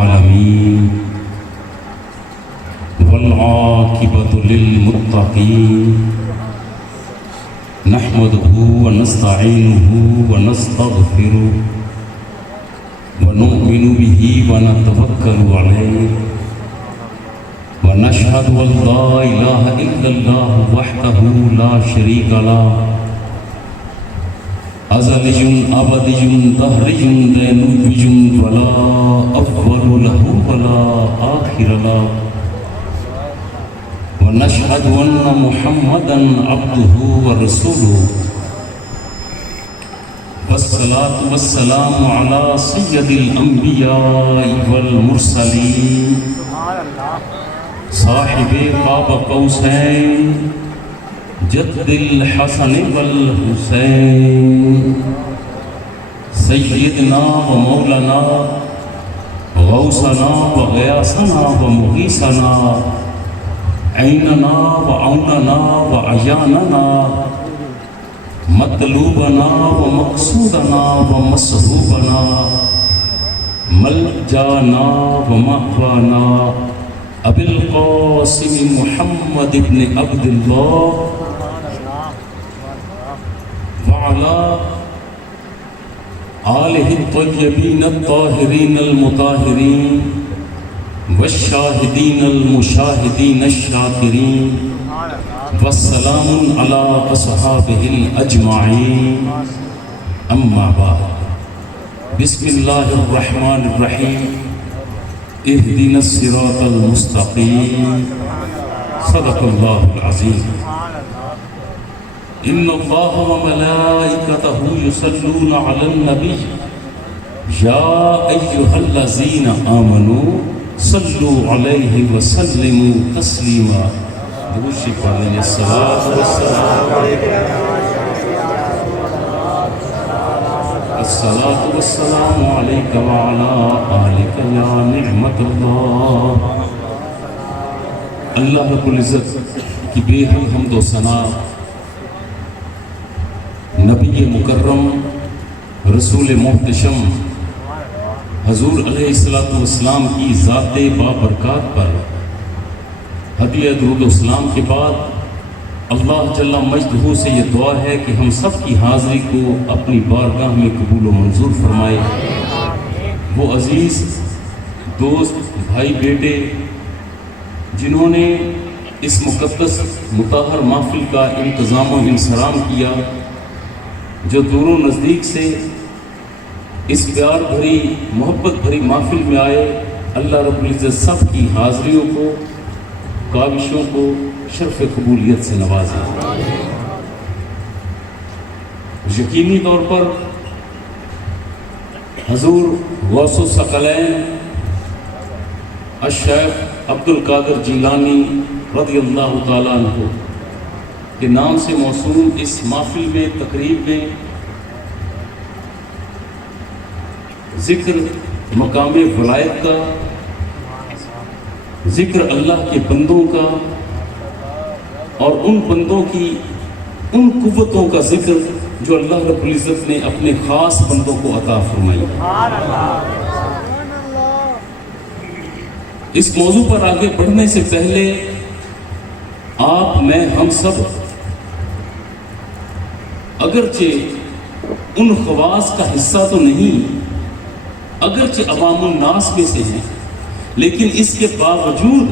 العالمين والعاقبة للمتقين نحمده ونستعينه ونستغفره ونؤمن به ونتوكل عليه ونشهد أن لا إله إلا الله وحده لا شريك له أزلي أبدي دهري دينوي ولا أول له ولا آخر له ونشهد أن محمدا عبده ورسوله والصلاة والسلام على سيد الأنبياء والمرسلين صاحب قاب قوسين جد الحسن والحسين سيدنا ومولانا غوثنا وغياثنا ومغيثنا عيننا وعوننا وعياننا مطلوبنا ومقصودنا ومصحوبنا ملجانا ومأوانا ابی القاسم محمد بن عبد الله وعلى آلہ الطیبین الطاہرین المطاہرین والشاہدین المشاہدین الشاکرین والسلام علی اصحابہ الاجمعین اما بعد بسم اللہ الرحمن الرحیم اهدنا الصراط المستقيم صدق الله العظيم إن الله وملائكته يصلون على النبي يا أيها الذين آمنوا صلوا عليه وسلموا تسليما درود عليه الصلاة والسلام الصلاة والسلام عليك وعلى آلك يا نعمت اللہ. اللہ رب العزت کی بے حمد و ثنا نبی مکرم رسول محتشم حضور علیہ السلام کی ذات بابرکات پر ہدیہ درود و سلام کے بعد اللہ جل مجدہ سے یہ دعا ہے کہ ہم سب کی حاضری کو اپنی بارگاہ میں قبول و منظور فرمائے. وہ عزیز دوست بھائی بیٹے جنہوں نے اس مقدس مطہر محفل کا انتظام و انصرام کیا، جو دور و نزدیک سے اس پیار بھری محبت بھری محفل میں آئے، اللہ رب العزت سب کی حاضریوں کو کاوشوں کو شرف قبولیت سے نوازے. یقینی طور پر حضور غوث الثقلین الشیخ عبد القادر جیلانی رضی اللہ تعالیٰ عنہ کے نام سے موسوم اس محفل میں تقریب میں ذکر مقام ولایت کا، ذکر اللہ کے بندوں کا اور ان بندوں کی ان قوتوں کا ذکر جو اللہ رب العزت نے اپنے خاص بندوں کو عطا فرمائی. اس موضوع پر آگے بڑھنے سے پہلے آپ میں ہم سب اگرچہ ان خواص کا حصہ تو نہیں، اگرچہ عوام الناس میں سے ہیں، لیکن اس کے باوجود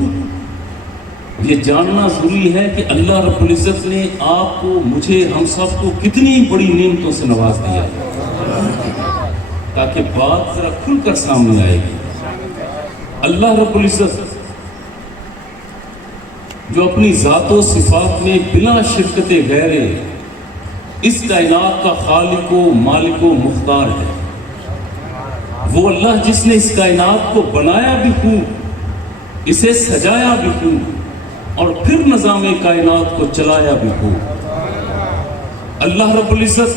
یہ جاننا ضروری ہے کہ اللہ رب العزت نے آپ کو، مجھے، ہم سب کو کتنی بڑی نعمتوں سے نواز دیا، تاکہ بات ذرا کھل کر سامنے آئے گی. اللہ رب العزت جو اپنی ذات و صفات میں بلا شرکت غیر اس کائنات کا خالق و مالک و مختار ہے، وہ اللہ جس نے اس کائنات کو بنایا بھی خوب، اسے سجایا بھی خوب اور پھر نظام کائنات کو چلایا بھی خوب. اللہ رب العزت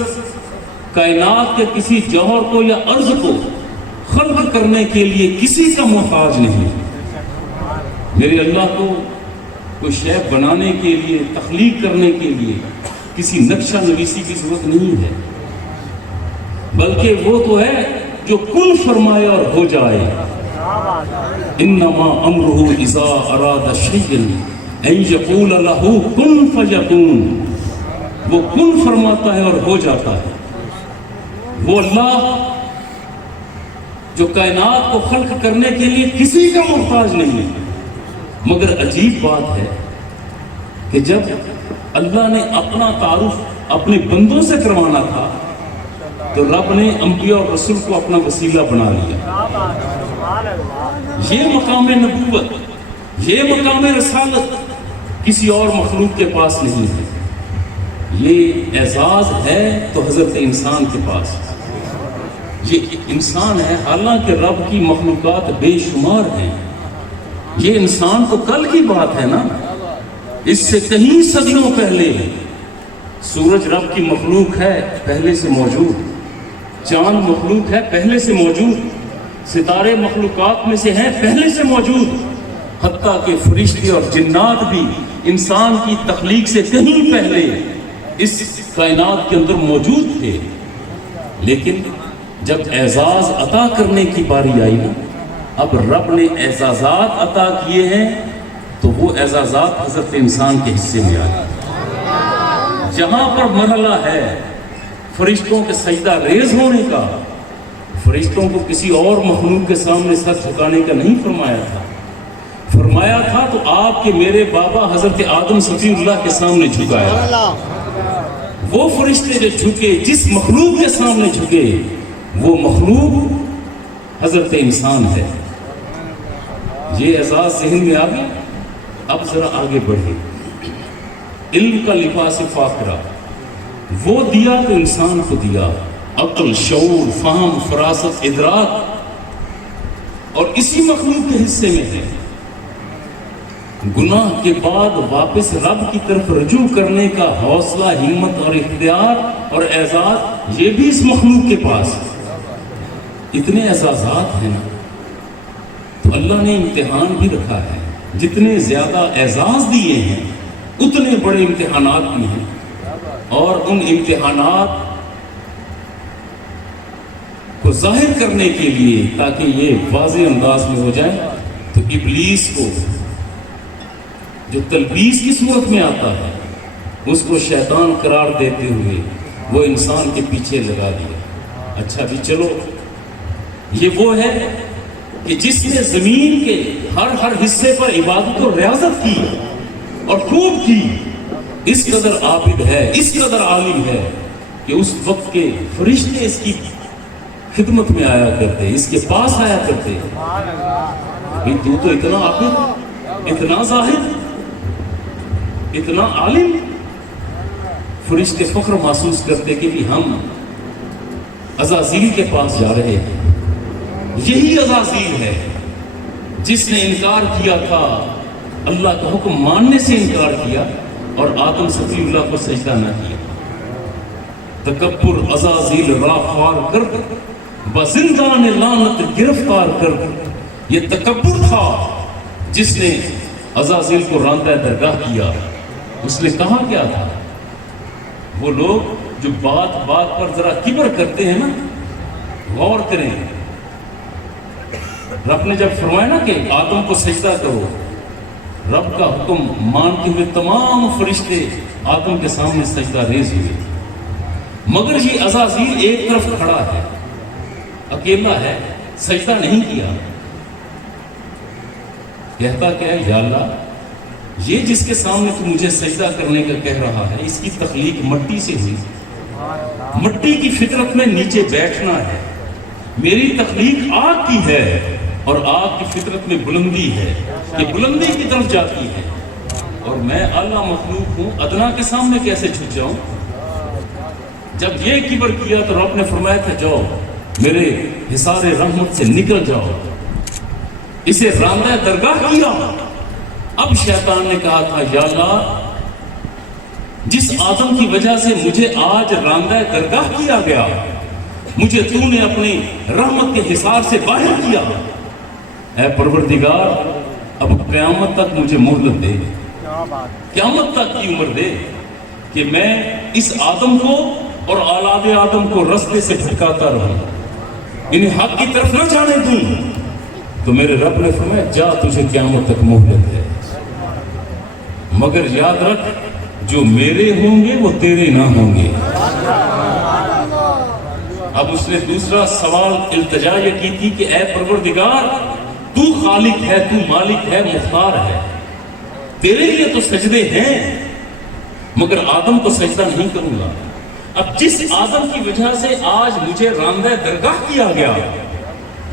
کائنات کے کسی جوہر کو یا عرض کو خلق کرنے کے لیے کسی کا محتاج نہیں. میرے اللہ کو کوئی شے بنانے کے لیے، تخلیق کرنے کے لیے کسی نقشہ نویسی کی ضرورت نہیں ہے، بلکہ وہ تو ہے جو کن فرمائے اور ہو جائے. انما امرہ اذا اراد شیئا ان یقول لہ کن فیکون، وہ کن فرماتا ہے اور ہو جاتا ہے۔ وہ اللہ جو کائنات کو خلق کرنے کے لیے کسی کا محتاج نہیں ہے۔ مگر عجیب بات ہے کہ جب اللہ نے اپنا تعارف اپنے بندوں سے کروانا تھا تو رب نے انبیاء اور رسول کو اپنا وسیلہ بنا لیا۔ یہ مقام نبوت، یہ مقام رسالت کسی اور مخلوق کے پاس نہیں ہے۔ یہ اعزاز ہے تو حضرت انسان کے پاس، یہ انسان ہے، حالانکہ رب کی مخلوقات بے شمار ہیں۔ یہ انسان تو کل کی بات ہے نا، اس سے کہیں صدیوں پہلے سورج رب کی مخلوق ہے، پہلے سے موجود، چاند مخلوق ہے، پہلے سے موجود، ستارے مخلوقات میں سے ہیں، پہلے سے موجود، حتیٰ کہ فرشتے اور جنات بھی انسان کی تخلیق سے کہیں پہلے اس کائنات کے اندر موجود تھے۔ لیکن جب اعزاز عطا کرنے کی باری آئی نا، اب رب نے اعزازات عطا کیے ہیں تو وہ اعزازات حضرت انسان کے حصے میں آئے۔ جہاں پر مرحلہ ہے فرشتوں کے سجدہ ریز ہونے کا، فرشتوں کو کسی اور مخلوق کے سامنے سر جھکانے کا نہیں فرمایا تھا، فرمایا تھا تو آپ کے میرے بابا حضرت آدم صفی اللہ کے سامنے جھکایا۔ وہ فرشتے جو جھکے، جس مخلوق کے سامنے جھکے، وہ مخلوق حضرت انسان ہے۔ یہ اعزاز ذہن میں آ گیا؟ اب ذرا آگے بڑھے۔ علم کا لباس فاخرہ وہ دیا تو انسان کو دیا، عقل، شعور، فہم، فراست، ادراک، اور اسی مخلوق کے حصے میں ہے۔ گناہ کے بعد واپس رب کی طرف رجوع کرنے کا حوصلہ، ہمت اور اختیار اور اعزاز یہ بھی اس مخلوق کے پاس۔ اتنے اعزازات ہیں نا، تو اللہ نے امتحان بھی رکھا ہے۔ جتنے زیادہ اعزاز دیے ہیں اتنے بڑے امتحانات بھی ہیں، اور ان امتحانات کو ظاہر کرنے کے لیے تاکہ یہ واضح انداز میں ہو جائے تو ابلیس کو جو تلبیس کی صورت میں آتا ہے اس کو شیطان قرار دیتے ہوئے وہ انسان کے پیچھے لگا دیا۔ اچھا بھی چلو، یہ وہ ہے کہ جس نے زمین کے ہر حصے پر عبادت و ریاضت کی اور خوب کی، اس قدر عابد ہے، اس قدر عالم ہے کہ اس وقت کے فرشتے اس کی خدمت میں آیا کرتے، اس کے پاس آیا کرتے۔ بھئی تو اتنا عابد، اتنا زاہد، اتنا عالم۔ فرشتے فخر محسوس کرتے کہ بھی ہم عزازیل کے پاس جا رہے ہیں۔ یہی عزازیل ہے جس نے انکار کیا تھا، اللہ کا حکم ماننے سے انکار کیا اور آدم صفی اللہ کو سجدہ نہ کیا۔ تکبر عزازیل را خوار کر، بزندان لعنت گرفتار کر۔ یہ تکبر تھا جس نے عزازیل کو راندہ درگاہ کیا۔ اس نے کہا کیا تھا؟ وہ لوگ جو بات بات پر ذرا کبر کرتے ہیں نا، غور کریں۔ رب نے جب فرمایا نا کہ آدم کو سجدہ کرو، رب کا حکم مانتے ہوئے تمام فرشتے آدم کے سامنے سجدہ ریز ہوئے، مگر یہ عزازیل ایک طرف کھڑا ہے، اکیلا ہے، سجدہ نہیں کیا۔ کہتا کیا ہے، یا اللہ یہ جس کے سامنے تو مجھے سجدہ کرنے کا کہہ رہا ہے، اس کی تخلیق مٹی سے ہوئی، مٹی کی فطرت میں نیچے بیٹھنا ہے، میری تخلیق آگ کی ہے اور آگ کی فطرت میں بلندی ہے، یہ بلندی کی طرف جاتی ہے، اور میں اعلیٰ مخلوق ہوں، ادنا کے سامنے کیسے جھک جاؤں؟ جب یہ کبر کیا تو رب نے فرمایا تھا جاؤ میرے حصار رحمت سے نکل جاؤ، اسے راندہ درگاہ کیا۔ اب شیطان نے کہا تھا، یا اللہ جس آدم کی وجہ سے مجھے آج راندہ درگاہ کیا گیا، مجھے تو نے اپنی رحمت کے حصار سے باہر کیا، اے پروردگار اب قیامت تک مجھے مہلت دے، قیامت تک کی عمر دے کہ میں اس آدم کو اور اولاد آدم کو رستے سے بھٹکاتا رہوں، انہیں حق کی طرف نہ جانے دوں۔ تو میرے رب نے فرمایا جا تجھے قیامت تک مہلت ہے، مگر یاد رکھ جو میرے ہوں گے وہ تیرے نہ ہوں گے۔ اب اس نے دوسرا سوال التجا یہ کی تھی کہ اے پروردگار تو خالق ہے، تو مالک ہے، مختار ہے، تیرے لیے تو سجدے ہیں مگر آدم کو سجدہ نہیں کروں گا۔ اب جس آدم کی وجہ سے آج مجھے راندہ درگاہ کیا گیا،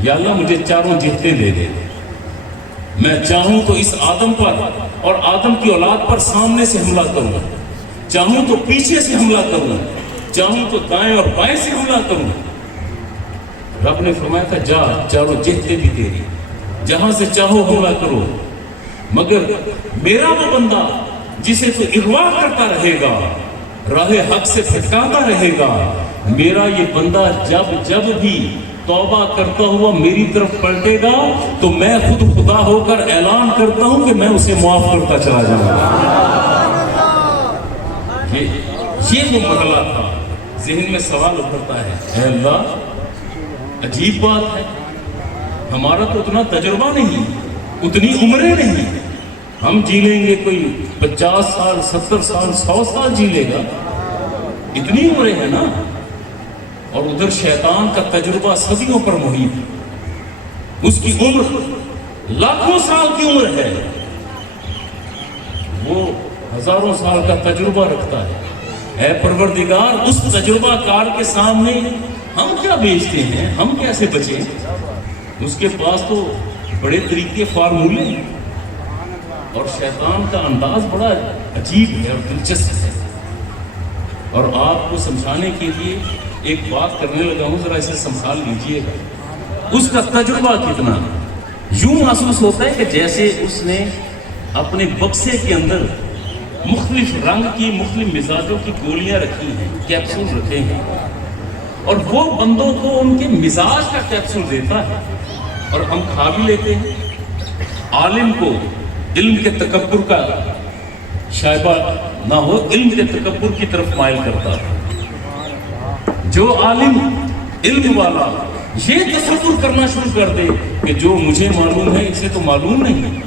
یا اللہ مجھے چاروں جہتیں دے دے، میں چاہوں تو اس آدم پر اور آدم کی اولاد پر سامنے سے حملہ کروں، چاہوں تو پیچھے سے حملہ کروں، چاہوں تو دائیں اور بائیں سے حملہ کروں۔ رب نے فرمایا تھا جا چاروں جہتیں بھی تیری، جہاں سے چاہو حملہ کرو، مگر میرا وہ بندہ جسے تو اغوا کرتا رہے گا، راہ حق سے پھٹکاتا رہے گا، میرا یہ بندہ جب بھی توبہ کرتا ہوا میری طرف پلٹے گا تو میں خود خدا ہو کر اعلان کرتا ہوں کہ میں اسے معاف کرتا چلا جاؤں گا۔ یہ وہ مرحلہ تھا۔ ذہن میں سوال اٹھتا ہے، اے اللہ عجیب بات ہے، ہمارا تو اتنا تجربہ نہیں، اتنی عمریں نہیں، ہم جی لیں گے کوئی 50 سال 70 سال 100 سال جی لے گا، اتنی عمریں ہیں نا، اور ادھر شیطان کا تجربہ صدیوں پر محیط ہے، اس کی عمر لاکھوں سال کی عمر ہے، وہ ہزاروں سال کا تجربہ رکھتا ہے۔ اے پروردگار اس تجربہ کار کے سامنے ہم کیا بیچتے ہیں، ہم کیسے بچیں؟ اس کے پاس تو بڑے طریقے فارمولے ہیں، اور شیطان کا انداز بڑا عجیب ہے اور دلچسپ ہے۔ اور آپ کو سمجھانے کے لیے ایک بات کرنے لگا ہوں، ذرا اسے سنبھال لیجئے گا۔ اس کا تجربہ کتنا یوں محسوس ہوتا ہے کہ جیسے اس نے اپنے بکسے کے اندر مختلف رنگ کی مختلف مزاجوں کی گولیاں رکھی ہیں، کیپسول رکھے ہیں، اور وہ بندوں کو ان کے مزاج کا کیپسول دیتا ہے اور ہم کھا بھی لیتے ہیں۔ عالم کو علم کے تکبر کا شائبہ نہ ہو، علم کے تکبر کی طرف مائل کرتا ہے۔ جو عالم علم والا یہ تصور کرنا شروع کر دے کہ جو مجھے معلوم ہے اسے تو معلوم نہیں،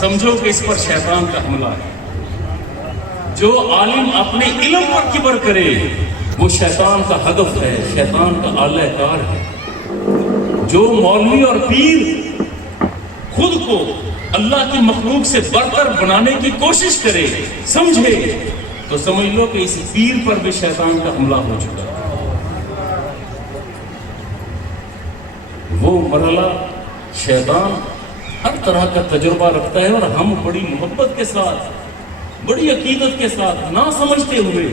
سمجھو کہ اس پر شیطان کا حملہ ہے۔ جو عالم اپنے علم پر کبر کرے وہ شیطان کا ہدف ہے، شیطان کا آلہ کار ہے۔ جو مولوی اور پیر خود کو اللہ کی مخلوق سے برتر بنانے کی کوشش کرے، سمجھے، تو سمجھ لو کہ اس پیر پر بھی شیطان کا حملہ ہو چکا ہے۔ وہ مرحلہ شیطان ہر طرح کا تجربہ رکھتا ہے، اور ہم بڑی محبت کے ساتھ، بڑی عقیدت کے ساتھ، نہ سمجھتے ہوئے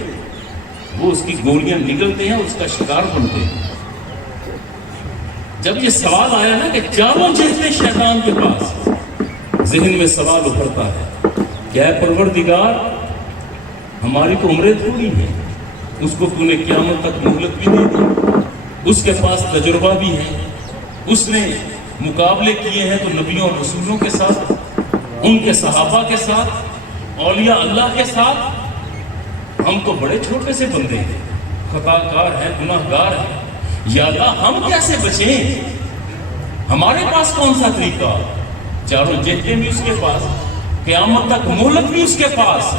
وہ اس کی گولیاں نگلتے ہیں، اس کا شکار بنتے ہیں۔ جب یہ سوال آیا نا کہ چاروں جہتیں شیطان کے پاس، ذہن میں سوال ابھرتا ہے کہ اے پروردگار ہماری تو عمریں تھوڑی ہیں، اس کو تو نے قیامت تک مہلت بھی دے دی، اس کے پاس تجربہ بھی ہے، اس نے مقابلے کیے ہیں تو نبیوں اور رسولوں کے ساتھ، ان کے صحابہ کے ساتھ، اولیاء اللہ کے ساتھ، ہم تو بڑے چھوٹے سے بندے ہیں، خطا کار ہیں، گناہ گار ہیں، یا اللہ ہم کیسے بچیں؟ ہمارے پاس کون سا طریقہ؟ چاروں جہتیں بھی اس کے پاس، قیامت تک مہلت بھی اس کے پاس۔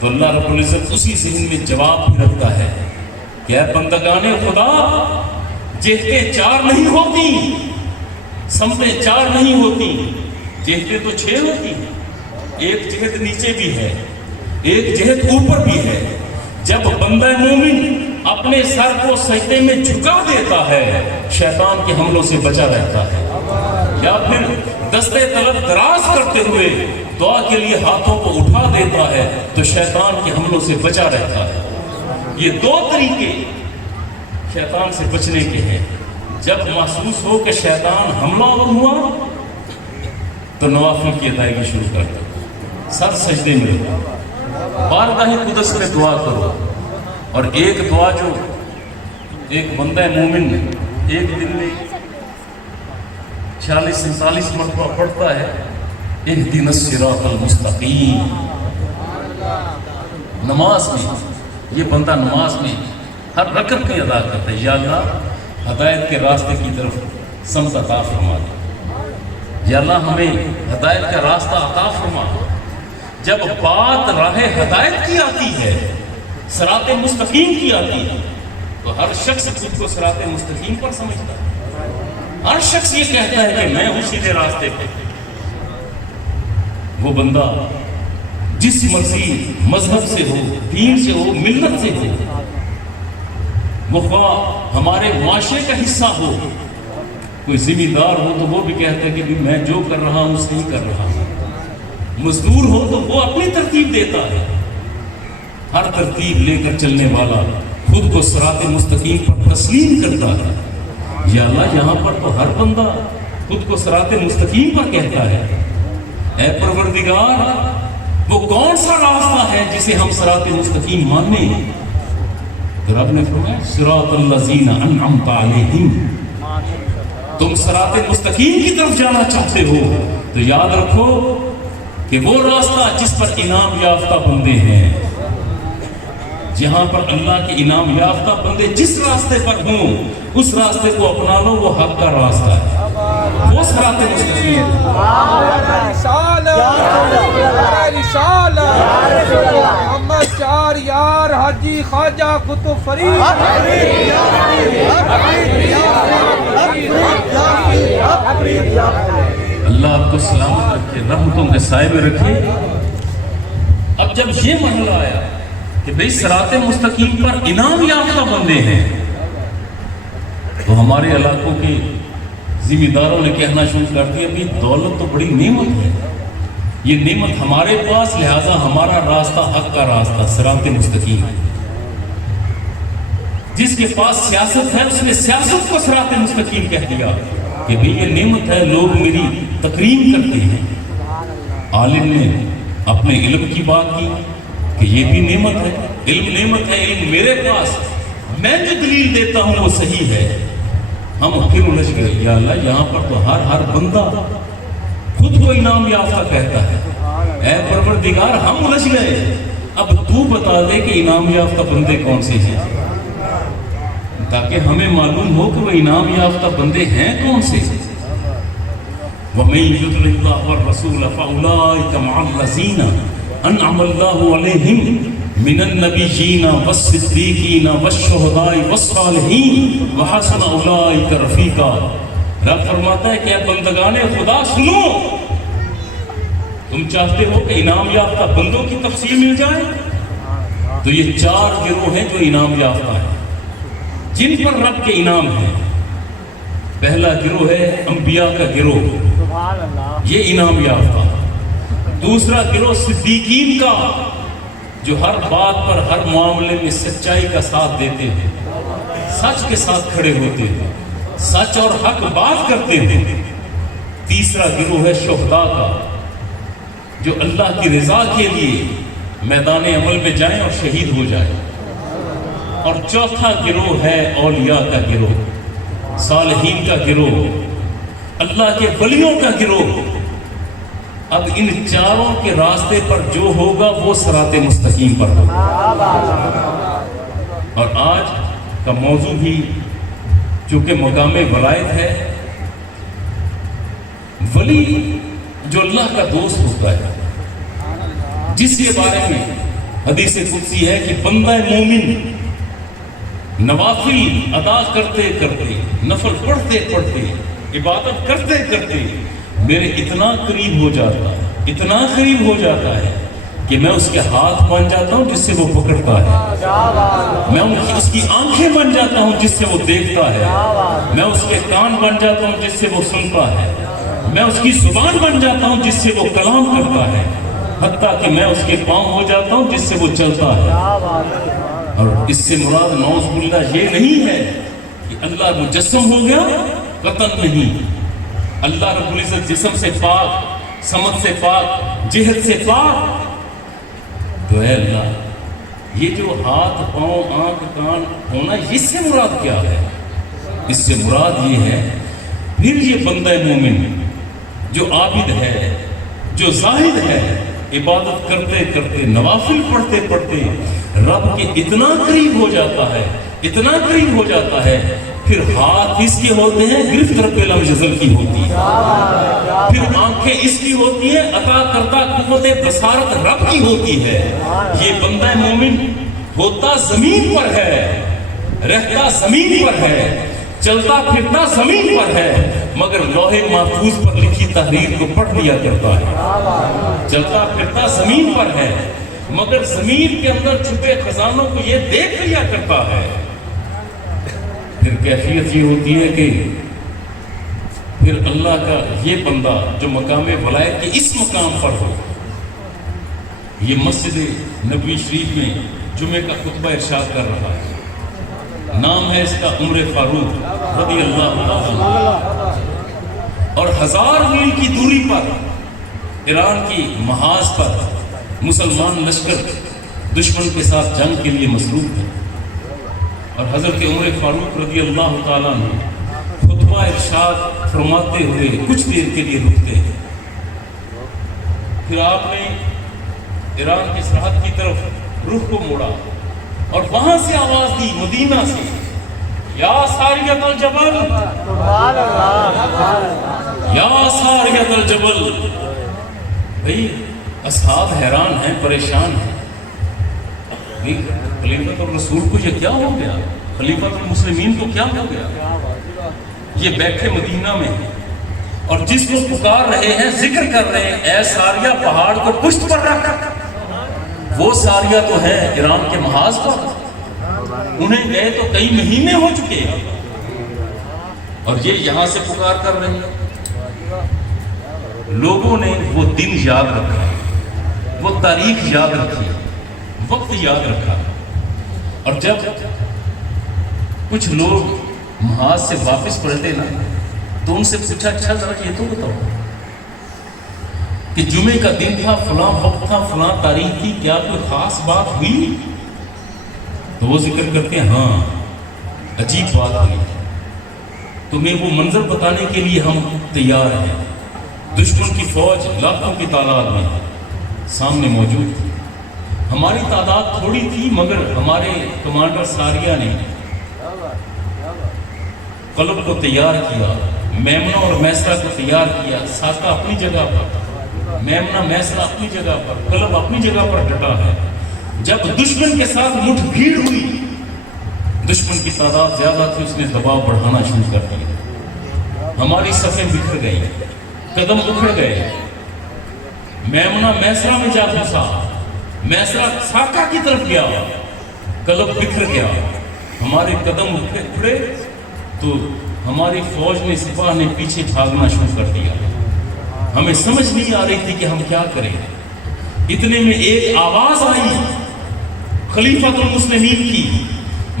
تو اللہ رب العزت اسی ذہن میں جواب بھی رکھتا ہے کہ اے بندگان خدا، جہتیں چار نہیں ہوتی، سمتیں چار نہیں ہوتی، جہتیں تو 6 ہوتی ہیں، ایک جہت نیچے بھی ہے، ایک جہت اوپر بھی ہے۔ جب بندہ مومن اپنے سر کو سجدے میں جھکا دیتا ہے شیطان کے حملوں سے بچا رہتا ہے، یا پھر دستے طلب دراز کرتے ہوئے دعا کے لیے ہاتھوں کو اٹھا دیتا ہے تو شیطان کے حملوں سے بچا رہتا ہے۔ یہ 2 طریقے شیطان سے بچنے کے ہیں۔ جب محسوس ہو کہ شیطان حملہ آور ہوا تو نوافل کی ادائیگی شروع کر دو، سر سجدے میں بارگاہ قدس میں دعا کرو، اور ایک دعا جو ایک بندہ مومن ایک دن میں 46-47 مرتبہ پڑھتا ہے، اہدنا الصراط المستقیم۔ نماز میں یہ بندہ نماز میں ہر رکعت میں ادا کرتا ہے، یا اللہ ہدایت کے راستے کی طرف سمت عطا فرما دے۔ یا اللہ ہمیں ہدایت کا راستہ عطا فرما۔ جب بات راہ ہدایت کی آتی ہے، صراط مستقیم کی آتی ہے، تو ہر شخص خود کو صراط مستقیم پر سمجھتا ہے۔ ہر شخص یہ کہتا ہے کہ میں ہوں سیدھے راستے پہ۔ وہ بندہ جس مرضی مذہب سے ہو، دین سے ہو، ملت سے ہو، وہ خواہ ہمارے معاشرے کا حصہ ہو، کوئی ذمہ دار ہو تو وہ بھی کہتا ہے کہ میں جو کر رہا ہوں صحیح کر رہا ہوں۔ مزدور ہو تو وہ اپنی ترتیب دیتا ہے۔ ہر ترتیب لے کر چلنے والا خود کو صراط مستقیم پر تسلیم کرتا ہے۔ یا اللہ یہاں پر تو ہر بندہ خود کو صراط مستقیم پر کہتا ہے۔ اے پروردگار، وہ کون سا راستہ ہے جسے ہم صراط مستقیم مانیں؟ تو رب نے فرمایا صراط الذین انعمت علیہم۔ تم صراط مستقیم کی طرف جانا چاہتے ہو تو یاد رکھو کہ وہ راستہ جس پر انعام یافتہ بندے ہیں، جہاں پر اللہ کے انعام یافتہ بندے جس راستے پر ہوں اس راستے کو اپنا لو، وہ حق کا راستہ ہے، وہ صراط مستقیم ہے۔ محمد چار یار حاجی خواجہ قطب فرید، اللہ آپ کو سلامت رکھے، رحمتوں کے سائے میں رکھے۔ اب جب یہ مرحلہ آیا کہ بھئی صراط مستقیم پر انعام یافتہ بندے ہیں، تو ہمارے علاقوں کے ذمہ داروں نے کہنا شروع کر دیا بھی دولت تو بڑی نعمت ہے، یہ نعمت ہمارے پاس، لہٰذا ہمارا راستہ حق کا راستہ صراط مستقیم ہے۔ جس کے پاس سیاست ہے اس نے سیاست کو صراط مستقیم کہہ دیا کہ بھئی یہ نعمت ہے، لوگ میری تکریم کرتے ہیں۔ عالم نے اپنے علم کی بات کی کہ یہ بھی نعمت ہے، علم نعمت ہے، علم میرے پاس، میں جو دلیل دیتا ہوں وہ صحیح ہے۔ ہم پھر الجھ گئے، یا اللہ یہاں پر تو ہر بندہ خود کو انعام یافتہ کہتا ہے۔ اے پروردگار ہم الجھ گئے، اب تو بتا دے کہ انعام یافتہ بندے کون سے ہیں، تاکہ ہمیں معلوم ہو کہ وہ انعام یافتہ بندے ہیں کون سے۔ وَمَن يُطِعِ اللَّهَ وَالرَّسُولَ فَأُولَٰئِكَ مَعَ الَّذِينَ أَنْعَمَ اللَّهُ عَلَيْهِم مِّنَ النَّبِيِّينَ وَالصِّدِّيقِينَ وَالشُّهَدَاءِ وَالصَّالِحِينَ وَحَسُنَ أُولَٰئِكَ رَفِیقًا۔ رب فرماتا ہے کہ اے بندگان خدا سنو، تم چاہتے ہو کہ انعام یافتہ بندوں کی تفصیل مل جائے، تو یہ چار گروہ ہیں جو انعام یافتہ ہیں، جن پر رب کے انعام ہیں۔ پہلا گروہ ہے انبیاء کا گروہ، یہ انعام یافتہ۔ دوسرا گروہ صدیقین کا، جو ہر بات پر ہر معاملے میں سچائی کا ساتھ دیتے ہیں، سچ کے ساتھ کھڑے ہوتے ہیں، سچ اور حق بات کرتے ہیں۔ تیسرا گروہ ہے شہداء کا، جو اللہ کی رضا کے لیے میدان عمل میں جائیں اور شہید ہو جائیں۔ اور چوتھا گروہ ہے اولیاء کا گروہ، صالحین کا گروہ، اللہ کے ولیوں کا گروہ۔ اب ان چاروں کے راستے پر جو ہوگا وہ صراط مستقیم پر ہوگا۔ اور آج کا موضوع بھی چونکہ مقام ولایت ہے، ولی جو اللہ کا دوست ہوتا ہے، جس کے بارے میں حدیث قدسی ہے کہ بندہ مومن نوافل ادا کرتے کرتے، نفل پڑھتے پڑھتے، عبادت کرتے کرتے میرے اتنا قریب ہو جاتا ہے، اتنا قریب ہو جاتا ہے کہ میں اس کے ہاتھ بن جاتا ہوں جس سے وہ پکڑتا ہے، میں اس کی آنکھیں بن جاتا ہوں جس سے وہ دیکھتا ہے، میں اس کے کان بن جاتا ہوں جس سے وہ سنتا ہے، میں اس کی زبان بن جاتا ہوں جس سے وہ کلام کرتا ہے، حتیٰ کہ میں اس کے پاؤں ہو جاتا ہوں جس سے وہ چلتا ہے۔ اور اس سے مراد نعوذ باللہ یہ نہیں ہے کہ اللہ مجسم ہو گیا، قطعاً نہیں۔ اللہ رب العزت جسم سے پاک، سمت سے پاک، جہت سے پاک۔ تو اے اللہ یہ جو ہاتھ، پاؤں، آنکھ، کان ہونا، اس سے مراد کیا ہے؟ اس سے مراد یہ ہے پھر یہ بندہ مومن جو عابد ہے، جو زاہد ہے، عبادت کرتے کرتے، نوافل پڑھتے پڑھتے رب کے اتنا قریب ہو جاتا ہے، اتنا قریب ہو جاتا ہے، پھر ہاتھ اس کے ہوتے ہیں گرفت رب لم یزل کی ہوتی ہے، پھر آنکھیں اس کی ہوتی ہیں، عطا کردہ قوت بصارت رب کی ہوتی ہے۔ یہ بندہ مومن ہوتا زمین پر ہے، رہتا زمین پر ہے، چلتا پھرتا زمین پر ہے، مگر لوح محفوظ پر لکھی تحریر کو پڑھ لیا کرتا ہے۔ چلتا پھرتا زمین پر ہے، مگر زمین کے اندر چھپے خزانوں کو یہ دیکھ لیا کرتا ہے۔ پھر کیفیت یہ ہوتی ہے کہ پھر اللہ کا یہ بندہ جو مقام ولایت کے اس مقام پر ہو، یہ مسجد نبوی شریف میں جمعے کا خطبہ ارشاد کر رہا ہے، نام ہے اس کا عمر فاروق رضی اللہ عنہ، اور 1000 میل کی دوری پر ایران کی محاذ پر مسلمان لشکر دشمن کے ساتھ جنگ کے لیے مصروف ہے، اور حضرت عمر فاروق رضی اللہ تعالیٰ عنہ خطبہ ارشاد فرماتے ہوئے کچھ دیر کے لیے رکتے ہیں۔ پھر آپ نے ایران کی سرحد کی طرف رخ کو موڑا اور وہاں سے آواز دی مدینہ سے، یا ساریۃ الجبل، یا ساریۃ الجبل۔ بھئی اصحاب حیران ہیں، پریشان ہیں، خلیفۃ الرسول کو یہ کیا ہو گیا، خلیفۃ المسلمین کو کیا ہو گیا؟ یہ بیٹھے مدینہ میں ہیں اور جس کو پکار رہے ہیں، ذکر کر رہے ہیں، اے ساریہ پہاڑ کو پشت پر رکھ۔ وہ ساریہ تو ہے ایران کے محاذ پر، انہیں گئے تو کئی مہینے ہو چکے ہیں، اور یہ یہاں سے پکار کر رہے ہیں۔ لوگوں نے وہ دن یاد رکھا، وہ تاریخ یاد رکھی، وقت یاد رکھا، اور جب کچھ لوگ محاذ سے واپس پلٹے نا تو ان سے پوچھا، اچھا ذرا یہ تو بتاؤ کہ جمعے کا دن تھا، فلاں وقت تھا، فلاں تاریخ تھی، کیا کوئی خاص بات ہوئی؟ تو وہ ذکر کرتے ہیں، ہاں عجیب بات ہوئی، تمہیں وہ منظر بتانے کے لیے ہم تیار ہیں۔ دشمن کی فوج لاکھوں کی تعداد میں سامنے موجود تھی، ہماری تعداد تھوڑی تھی، مگر ہمارے کمانڈر ساریہ نے قلب کو تیار کیا، میمنہ اور میسرہ کو تیار کیا، ساقہ اپنی جگہ پر، میمنہ میسرہ اپنی جگہ پر، قلب اپنی جگہ پر ڈٹا ہے۔ جب دشمن کے ساتھ مٹھ بھیڑ ہوئی، دشمن کی تعداد زیادہ تھی، اس نے دباؤ بڑھانا شروع کر دیا، ہماری صفیں بکھر گئی، قدم اکھڑ گئے، میمنہ میسرہ میں جا گھسا، میسرہ ساقہ کی طرف گیا، قلب بکھر گیا، ہمارے قدم اکھڑے تو ہماری فوج نے، سپاہ نے پیچھے بھاگنا شروع کر دیا، ہمیں سمجھ نہیں آ رہی تھی کہ ہم کیا کریں۔ اتنے میں ایک آواز آئی خلیفۃ المسلمین کی،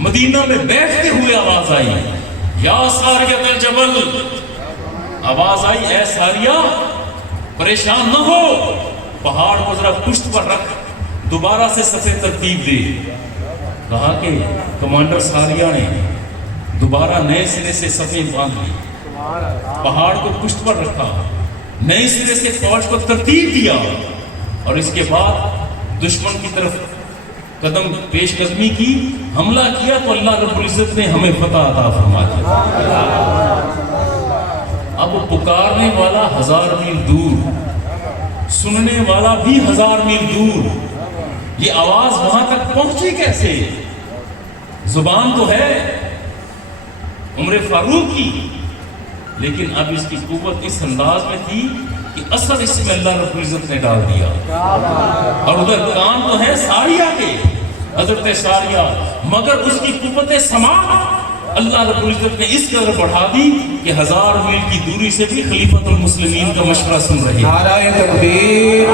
مدینہ میں بیٹھتے ہوئے آواز آئی، یا ساریۃ الجبل، آواز آئی، اے ساریہ پریشان نہ ہو، پہاڑ کو ذرا پشت پر رکھ، دوبارہ سے صفیں ترتیب دے۔ کہا کہ کمانڈر ساریہ نے دوبارہ نئے سرے سے صفیں باندھ لی، پہاڑ کو پشت پر رکھا، نئے سرے سے فوج کو ترتیب دیا، اور اس کے بعد دشمن کی طرف قدم پیش قدمی کی، حملہ کیا تو اللہ رب العزت نے ہمیں فتح عطا فرما دیا۔ اب پکارنے والا 1000 میل دور، سننے والا بھی 1000 میل دور، یہ آواز وہاں تک پہنچی کیسے؟ زبان تو ہے عمر فاروق کی، لیکن اب اس کی قوت اس انداز میں تھی کہ اثر اس میں اللہ رب العزت نے ڈال دیا، اور ادھر کان تو ہے ساریہ کے، حضرت ساریہ، مگر اس کی قوت سماعت اللہ رب العزت نے اس قدر بڑھا دی کہ 1000 میل کی دوری سے بھی خلیفۃ المسلمین کا مشورہ سن رہے ہیں۔ نعرہ تکبیر،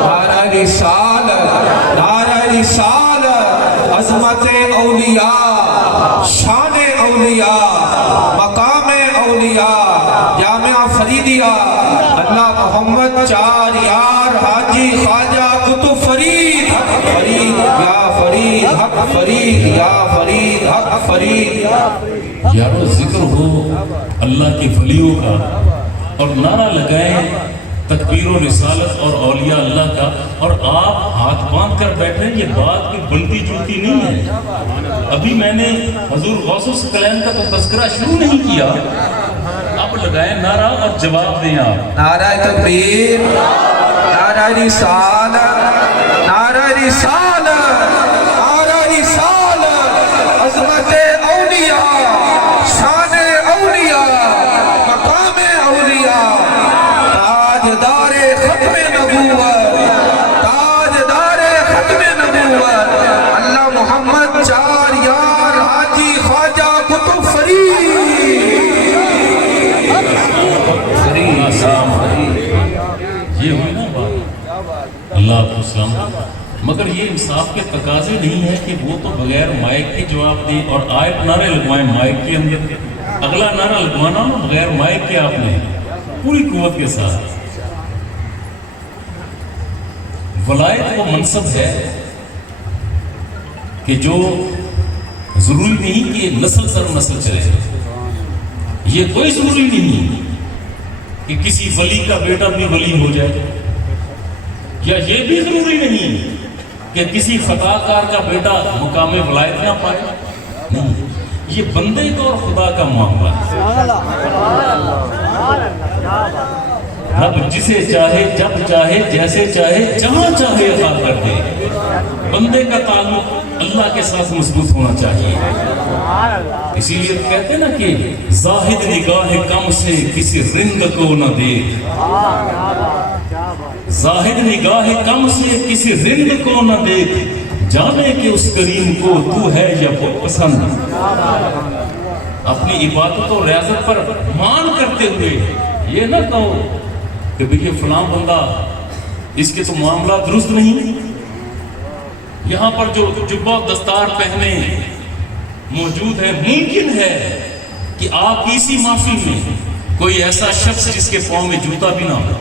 نعرہ رسالت، نعرہ رسالت، عظمت اولیاء، شان اولیاء، مقام اولیاء، جامعہ فریدیہ، اللہ محمد 4 یار حاجی خواجہ قطب فرید، حق فرید یا فرید، حق فرید یا فرید، حق فرید۔ یارو ذکر ہو اللہ کے ولیوں کا اور نعرہ لگائیں تکبیر و رسالت اور اولیاء اللہ کا، اور آپ ہاتھ باندھ کر بیٹھیں، یہ بات کوئی بنتی جلتی نہیں ہے۔ ابھی میں نے حضور غوث الثقلین کا تو تذکرہ شروع نہیں کیا، اب اب لگائیں نعرہ اور جواب دیں آپ. نعرہ تکبیر، نعرہ رسالت، نعرہ رسالت، نعرہ رسالت، عظمت اولیاء، شان اولیاء، مقام اولیاء، تاجدار ختم نبوت، تاجدار ختم نبوت، اللہ محمد چار یار حاجی خواجہ قطب فرید. یہ ہوئی نا بات. اللہ کو سلام. مگر یہ انصاف کے تقاضے نہیں ہے کہ وہ تو بغیر مائک کے جواب دیں اور آیت نعرے لگوائیں مائک کے اندر. اگلا نعرہ لگوانا بغیر مائک کے آپ نے پوری قوت کے ساتھ. ولایت وہ منصب ہے کہ جو ضروری نہیں کہ نسل در نسل چلے. یہ کوئی ضروری نہیں کہ کسی ولی کا بیٹا بھی ولی ہو جائے، یا یہ بھی ضروری نہیں کہ کسی خطا کار کا بیٹا مقام ولایت نہ پائے. نہیں، یہ بندے کا اور خدا کا معاملہ ہے. رب جسے چاہے جب چاہے جیسے چاہے جہاں چاہے عطا کر دے. بندے کا تعلق اللہ کے ساتھ مضبوط ہونا چاہیے. اسی لیے کہتے ہیں نا کہ زاہد نگاہ کم سے کسی رند کو نہ دیکھ. زاہد نگاہ کم سے کسی رند کو نہ دیکھ، جانے کہ اس کریم کو تو ہے یا وہ پسند. اپنی عبادت و ریاضت پر مان کرتے ہوئے یہ نہ کہو کہ بھئی فلاں بندہ اس کے تو معاملات درست نہیں. یہاں پر جو جبہ دستار پہنے موجود ہے، ممکن ہے کہ آپ اسی محفل میں کوئی ایسا شخص جس کے پاؤں میں جوتا بھی نہ ہو،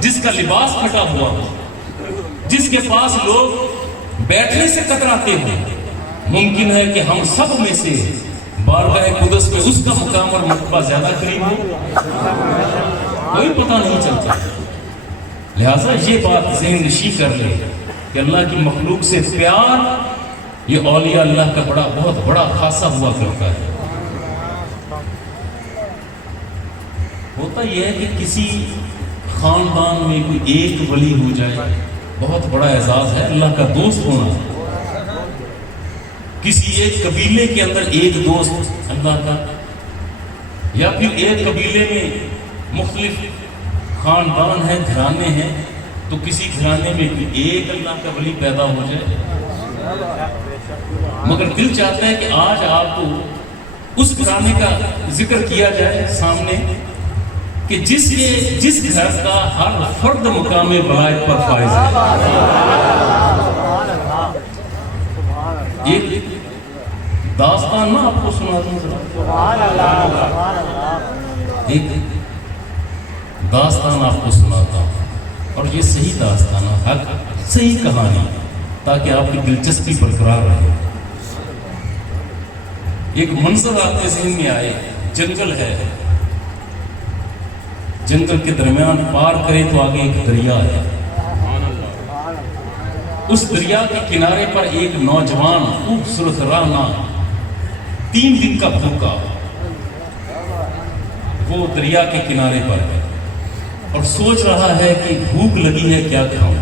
جس کا لباس پھٹا ہوا ہو، جس کے پاس لوگ بیٹھنے سے کتراتے ہوں، ممکن ہے کہ ہم سب میں سے بارگاہ قدس میں اس کا مقام اور مرتبہ زیادہ قریب ہو. کوئی پتہ نہیں چلتا. لہٰذا یہ بات ذہن نشی کر لے کہ اللہ کی مخلوق سے پیار یہ اولیاء اللہ کا بہت بڑا خاصہ ہوا کرتا ہے. ہوتا یہ ہے کہ کسی خاندان میں کوئی ایک ولی ہو جائے، بہت بڑا اعزاز ہے اللہ کا دوست ہونا. کسی ایک قبیلے کے اندر ایک دوست اللہ کا، یا پھر ایک قبیلے میں مختلف خاندان ہیں، گھرانے ہیں، تو کسی گھرانے میں کوئی ایک اللہ کا ولی پیدا ہو جائے. مگر دل چاہتا ہے کہ آج آپ کو اس گھرانے کا ذکر کیا جائے سامنے کہ جس گھر کا ہر فرد مقام ولایت پر فائز ہے. ایک داستان میں آپ کو سناتا ہوں، ایک داستان آپ کو سناتا ہوں، اور یہ صحیح داستان ہے، حق صحیح کہانی، تاکہ آپ کی دلچسپی برقرار رہے. ایک منظر آپ کے ذہن میں آئے، جنگل ہے، جنگل کے درمیان پار کرے تو آگے ایک دریا ہے. اس دریا کے کنارے پر ایک نوجوان خوبصورت راہنا 3 دن کا بھوکا، وہ دریا کے کنارے پر ہے اور سوچ رہا ہے کہ بھوک لگی ہے، کیا کھاؤں.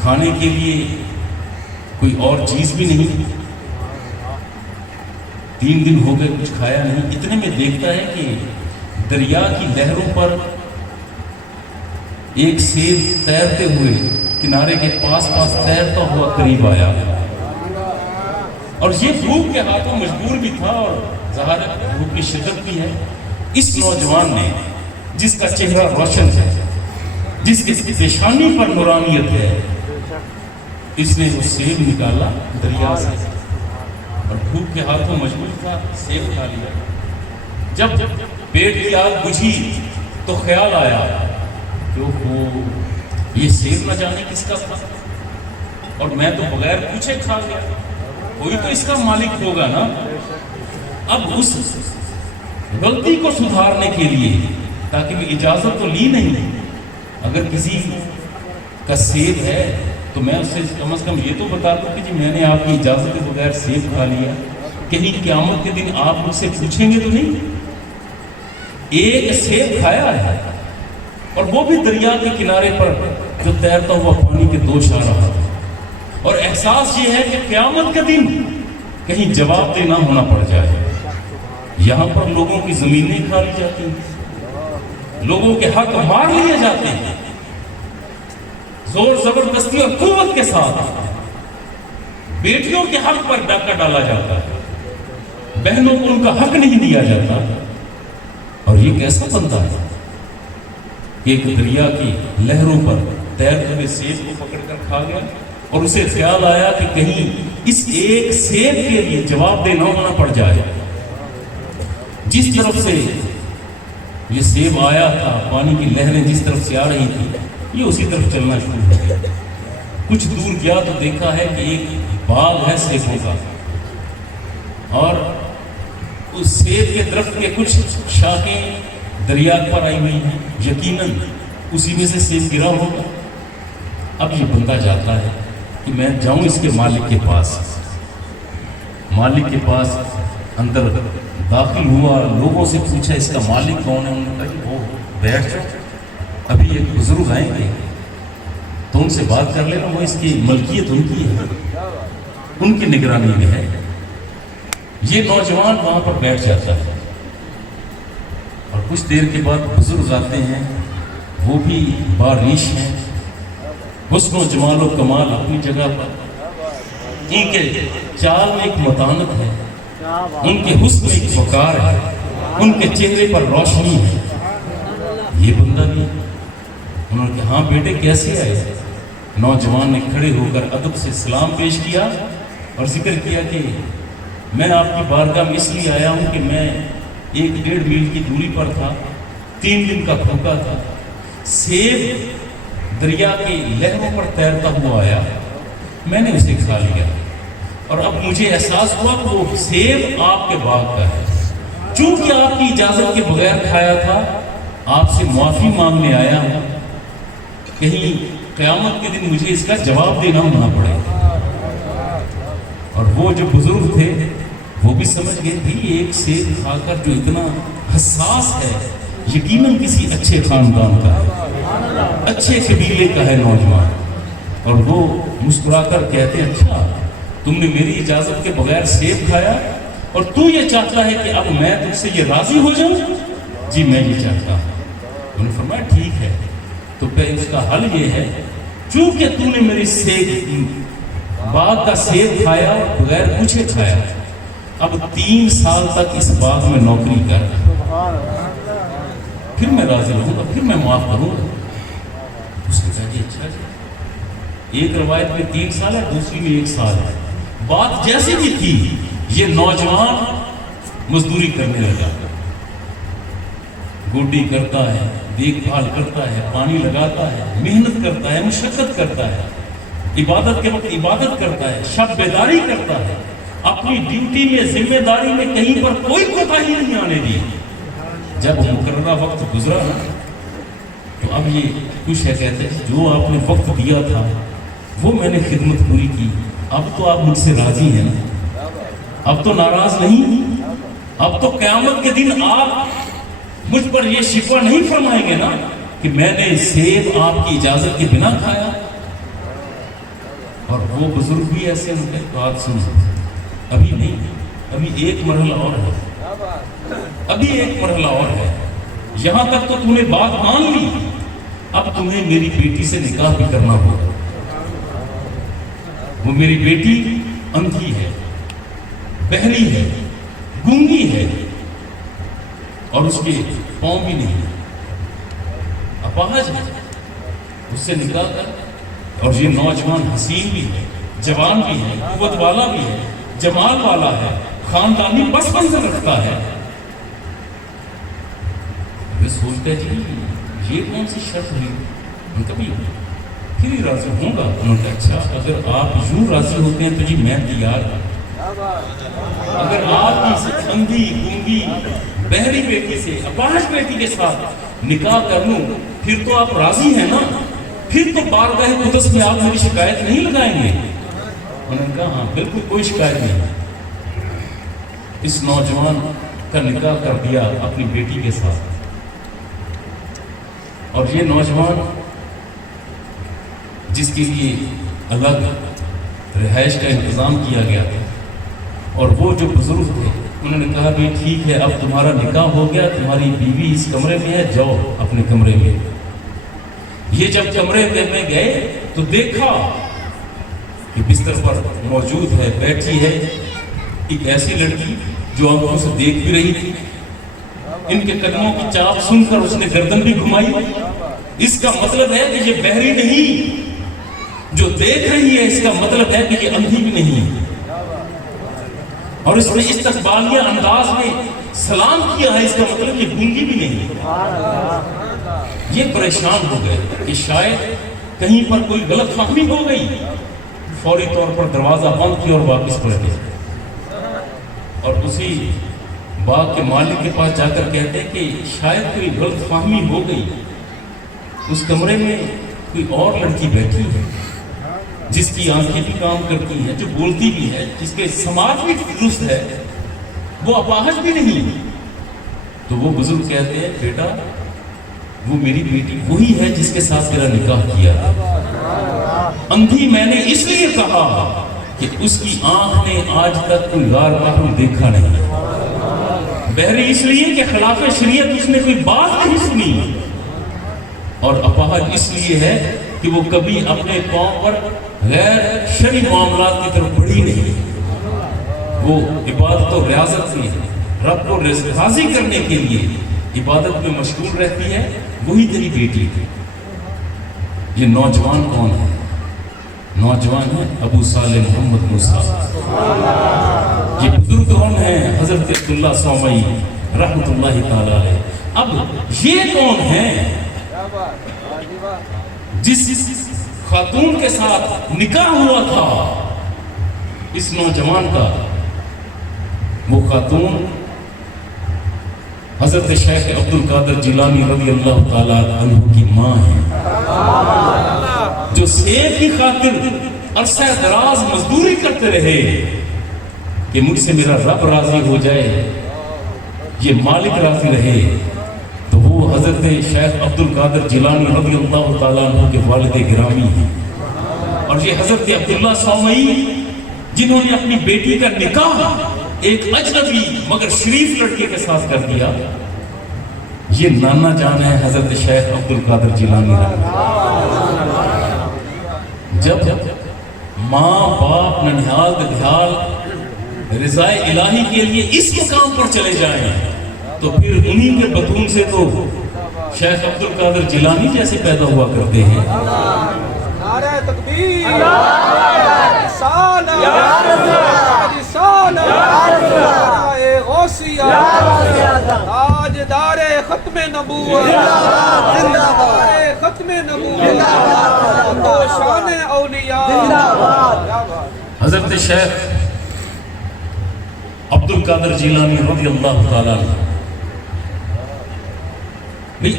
کھانے کے لیے کوئی اور چیز بھی نہیں، 3 دن ہو گئے کچھ کھایا نہیں. اتنے میں دیکھتا ہے کہ دریا کی لہروں پر ایک سیب تیرتے ہوئے کنارے کے پاس تیرتا ہوا قریب آیا، اور یہ بھوک کے ہاتھوں مجبور بھی تھا اور ظاہر بھوک کی شدت بھی ہے. اس نوجوان نے، جس کا چہرہ روشن ہے، جس کی پیشانی پر نورانیت ہے، اس نے وہ سیب نکالا دریا سے اور بھوک کے ہاتھوں مجبور تھا، سیب کھا لیا. جب پیٹ کی آگ بجھی تو خیال آیا کہ وہ یہ سیب نہ جانے کس کا تھا، اور میں تو بغیر پوچھے کھا گیا، کوئی تو اس کا مالک ہوگا نا. اب اس غلطی کو سدھارنے کے لیے، تاکہ وہ اجازت تو لی نہیں، اگر کسی کا سیب ہے تو میں اس سے کم از کم یہ تو بتا دوں کہ جی میں نے آپ کی اجازت کے بغیر سیب کھا لیا، کہیں قیامت کے دن آپ مجھ سے پوچھیں گے تو نہیں. ایک سیب کھایا ہے، اور وہ بھی دریا کے کنارے پر جو تیرتا ہوا پانی کے دوش آ رہا تھا، اور احساس یہ ہے کہ قیامت کے دن کہیں جواب دہ نہ ہونا پڑ جائے۔ یہاں پر لوگوں کی زمینیں کھا لی جاتی ہیں، لوگوں کے حق مار لیے جاتے ہیں، زور زبردستی اور قوت کے ساتھ بیٹیوں کے حق پر ڈاکہ ڈالا جاتا ہے، بہنوں کو ان کا حق نہیں دیا جاتا۔ اور یہ کیسا بندہ ہے کہ ایک دریا کی لہروں پر تیرتے ہوئے سیب کو پکڑ کر کھا گیا، اور اسے خیال آیا کہ کہیں اس ایک سیب کے لیے جواب دہ نہ ہونا پڑ جائے۔ جس طرف سے یہ سیب آیا تھا، پانی کی لہریں جس طرف سے آ رہی تھی، یہ اسی طرف چلنا شروع ہو گیا۔ کچھ دور گیا تو دیکھا ہے کہ ایک باغ ہے سیبوں کا، اور اس سیب کے درخت کے کچھ شاخیں دریا پر آئی ہوئی ہیں، یقیناً اسی میں سے سیب گرا ہوگا۔ اب یہ بندہ جاتا ہے کہ میں جاؤں اس کے مالک کے پاس۔ مالک کے پاس اندر داخل ہوا، لوگوں سے پوچھا اس کا مالک کون ہے؟ انہوں نے کہا کہ وہ بیٹھ جاؤ، ابھی ایک بزرگ آئیں گے تو ان سے بات کر لینا، وہ اس کی ملکیت ان کی ہے، ان کی نگرانی میں ہے۔ یہ نوجوان وہاں پر بیٹھ جاتا ہے، اور کچھ دیر کے بعد بزرگ آتے ہیں، وہ بھی باریش ہیں، حسن و جمال و کمال اپنی جگہ پر، ان کے چال میں ایک متانت ہے، ان کے حسن میں ایک وقار ہے، ان کے چہرے پر روشنی ہے۔ یہ بندہ بھی، انہوں نے کہا ہاں بیٹے کیسے آئے؟ نوجوان نے کھڑے ہو کر ادب سے سلام پیش کیا اور ذکر کیا کہ میں آپ کی بارگاہ میں اس لیے آیا ہوں کہ میں 1-1.5 میل کی دوری پر تھا، 3 دن کا بھوکا تھا، سیب دریا کی لہروں پر تیرتا ہوا آیا، میں نے اسے کھا لیا، اور اب مجھے احساس ہوا کہ وہ سیب آپ کے باغ کا ہے۔ چونکہ آپ کی اجازت کے بغیر کھایا تھا، آپ سے معافی مانگنے آیا ہوں، کہیں قیامت کے دن مجھے اس کا جواب دینا ہونا پڑے۔ اور وہ جو بزرگ تھے وہ بھی سمجھ گئے بھی ایک سیب کھا کر جو اتنا حساس ہے، یقیناً کسی اچھے خاندان کا ہے، اچھے قبیلے کا ہے نوجوان۔ اور وہ مسکرا کر کہتے ہیں اچھا تم نے میری اجازت کے بغیر سیب کھایا، اور تو یہ چاہتا ہے کہ اب میں تم سے یہ راضی ہو جاؤں؟ جی میں یہ چاہتا ہوں۔ انہوں نے فرمایا ٹھیک ہے، تو پھر اس کا حل یہ ہے، چونکہ تو نے میری باغ کا سیب کھایا اور بغیر پوچھے کھایا، اب 3 سال تک اس باغ میں نوکری کر، پھر میں راضی رہوں گا، پھر میں معاف کروں گا۔ اس نے کہا جی اچھا جی، ایک روایت میں 3 سال ہے، دوسری میں 1 سال ہے۔ بات جیسی بھی تھی، یہ نوجوان مزدوری کرنے لگا، گوڈی کرتا ہے، دیکھ بھال کرتا ہے، پانی لگاتا ہے، محنت کرتا ہے، مشقت کرتا ہے، عبادت کے وقت عبادت کرتا ہے، شب بیداری کرتا ہے، اپنی ڈیوٹی میں ذمہ داری میں کہیں پر کوئی کوتاہی نہیں آنے دی۔ جب مقررہ وقت گزرا نا تو اب یہ خوش ہے، کہتے ہیں جو آپ نے وقت دیا تھا وہ میں نے خدمت پوری کی، اب تو آپ مجھ سے راضی ہیں، اب تو ناراض نہیں، اب تو قیامت کے دن آپ مجھ پر یہ شکوہ نہیں فرمائیں گے نا کہ میں نے سیب آپ کی اجازت کے بنا کھایا۔ اور وہ بزرگ بھی ایسے ان کے بات سن، ابھی نہیں، ابھی ایک مرحلہ اور ہے، ابھی ایک مرحلہ اور ہے، یہاں تک تو تم نے بات مان لی، اب تمہیں میری بیٹی سے نکاح بھی کرنا ہوگا۔ وہ میری بیٹی اندھی ہے، بہری ہے، گونگی ہے، اور اس کے پاؤں بھی نہیں، اپاہج ہے، اس سے نکاح کر۔ اور یہ نوجوان حسین بھی ہے، جوان بھی ہے، قوت والا بھی ہے، جمال والا ہے، خاندانی پس منظر رکھتا ہے۔ میں سوچتا ہے جی یہ کون سی شرط ہوئی؟ ان کا بھی پھر ہی راضی ہوں گا۔ انہوں نے کہا اچھا اگر آپ یوں راضی ہوتے ہیں تو جی میں تیار ہوں، اگر آپ کی اندھی گونگی بہری بیٹی سے اپاہج بیٹی کے ساتھ نکاح کر لوں پھر تو آپ راضی ہیں نا، پھر تو بارگاہ قدس میں آپ میری شکایت نہیں لگائیں گے؟ انہوں نے کہا ہاں بالکل کوئی شکایت نہیں۔ اس نوجوان کا نکاح کر دیا اپنی بیٹی کے ساتھ، اور یہ نوجوان جس کے لیے الگ رہائش کا انتظام کیا گیا تھا، اور وہ جو بزرگ تھے انہوں نے کہا کہ ٹھیک ہے اب تمہارا نکاح ہو گیا، تمہاری بیوی اس کمرے میں ہے، جاؤ اپنے کمرے میں۔ یہ جب کمرے میں گئے تو دیکھا کہ بستر پر موجود ہے، بیٹھی ہے ایک ایسی لڑکی جو آنکھوں سے دیکھ بھی رہی تھی۔ ان کے قدموں کی چاپ سن کر اس نے گردن بھی گھمائی۔ اس کا مطلب ہے کہ یہ بہری نہیں، جو دیکھ رہی ہے اس کا مطلب ہے کہ یہ اندھی بھی نہیں، اور اس نے استقبالیہ انداز میں سلام کیا ہے، اس کا مطلب یہ گونگی بھی نہیں۔ یہ پریشان ہو گئے کہ شاید کہیں پر کوئی غلط فہمی ہو گئی، فوری طور پر دروازہ بند کیا اور واپس پلٹ گئے، اور اسی باغ کے مالک کے پاس جا کر کہتے ہیں کہ شاید کوئی غلط فہمی ہو گئی، اس کمرے میں کوئی اور لڑکی بیٹھی ہے جس کی آنکھیں بھی کام کرتی ہیں، جو بولتی بھی ہے، جس کے سماج بھی درست ہے، وہ اپاہج بھی نہیں۔ تو وہ بزرگ کہتے ہیں بیٹا وہ میری بیٹی وہی ہے جس کے ساتھ تیرا نکاح کیا ہے۔ اندھی میں نے اس لیے کہا کہ اس کی آنکھ نے آج تک کوئی غار محروم دیکھا نہیں، بہری اس لیے کہ خلاف شریعت اس نے کوئی بات نہیں سنی، اور اپاہج اس لیے ہے کہ وہ کبھی اپنے پاؤں پر غیر شرعی معاملات کی طرف بڑھی نہیں۔ وہ عبادت و ریاضت میں رب کو راضی کرنے کے لیے عبادت میں مشغول رہتی ہے، وہی تیری بیٹی ہے۔ یہ نوجوان کون ہے؟ نوجوان ہے ابو صالح محمد موسیٰ۔ یہ بزرگ کون ہیں؟ حضرت عبداللہ صومعی رحمۃ اللہ تعالی علیہ۔ اب یہ کون ہیں جس خاتون کے ساتھ نکاح ہوا تھا اس نوجوان کا؟ وہ خاتون حضرت شیخ عبد القادر جیلانی رضی اللہ تعالیٰ عنہ کی ماں ہے، جو سیب کی خاطر عرصہ دراز مزدوری کرتے رہے کہ مجھ سے میرا رب راضی ہو جائے، یہ مالک راضی رہے۔ تو وہ حضرت شیخ عبد القادر جیلانی رضی اللہ تعالیٰ عنہ کے والد گرامی ہیں، اور یہ حضرت عبداللہ صومعی جنہوں نے اپنی بیٹی کا نکاح ایک اجنبی مگر شریف لڑکے کے ساتھ کر دیا، یہ نانا جان ہے حضرت شیخ عبد القادر جیلانی رحمہ۔ جب ماں باپ ننھیال ددھیال رضا الہی کے لیے اس مقام پر چلے جائیں تو پھر انہی کے بطون سے تو شیخ عبد القادر جیلانی جیسے پیدا ہوا کرتے ہیں۔ نعرہ تکبیر، رسالہ، رسالہ، نعرہ غوثیہ، تاجدار ختم نبوت، تاجدار ختم نبوت، تو شان اولیاء۔ حضرت شیخ عبد القادر جیلانی رضی اللہ تعالیٰ عنہ،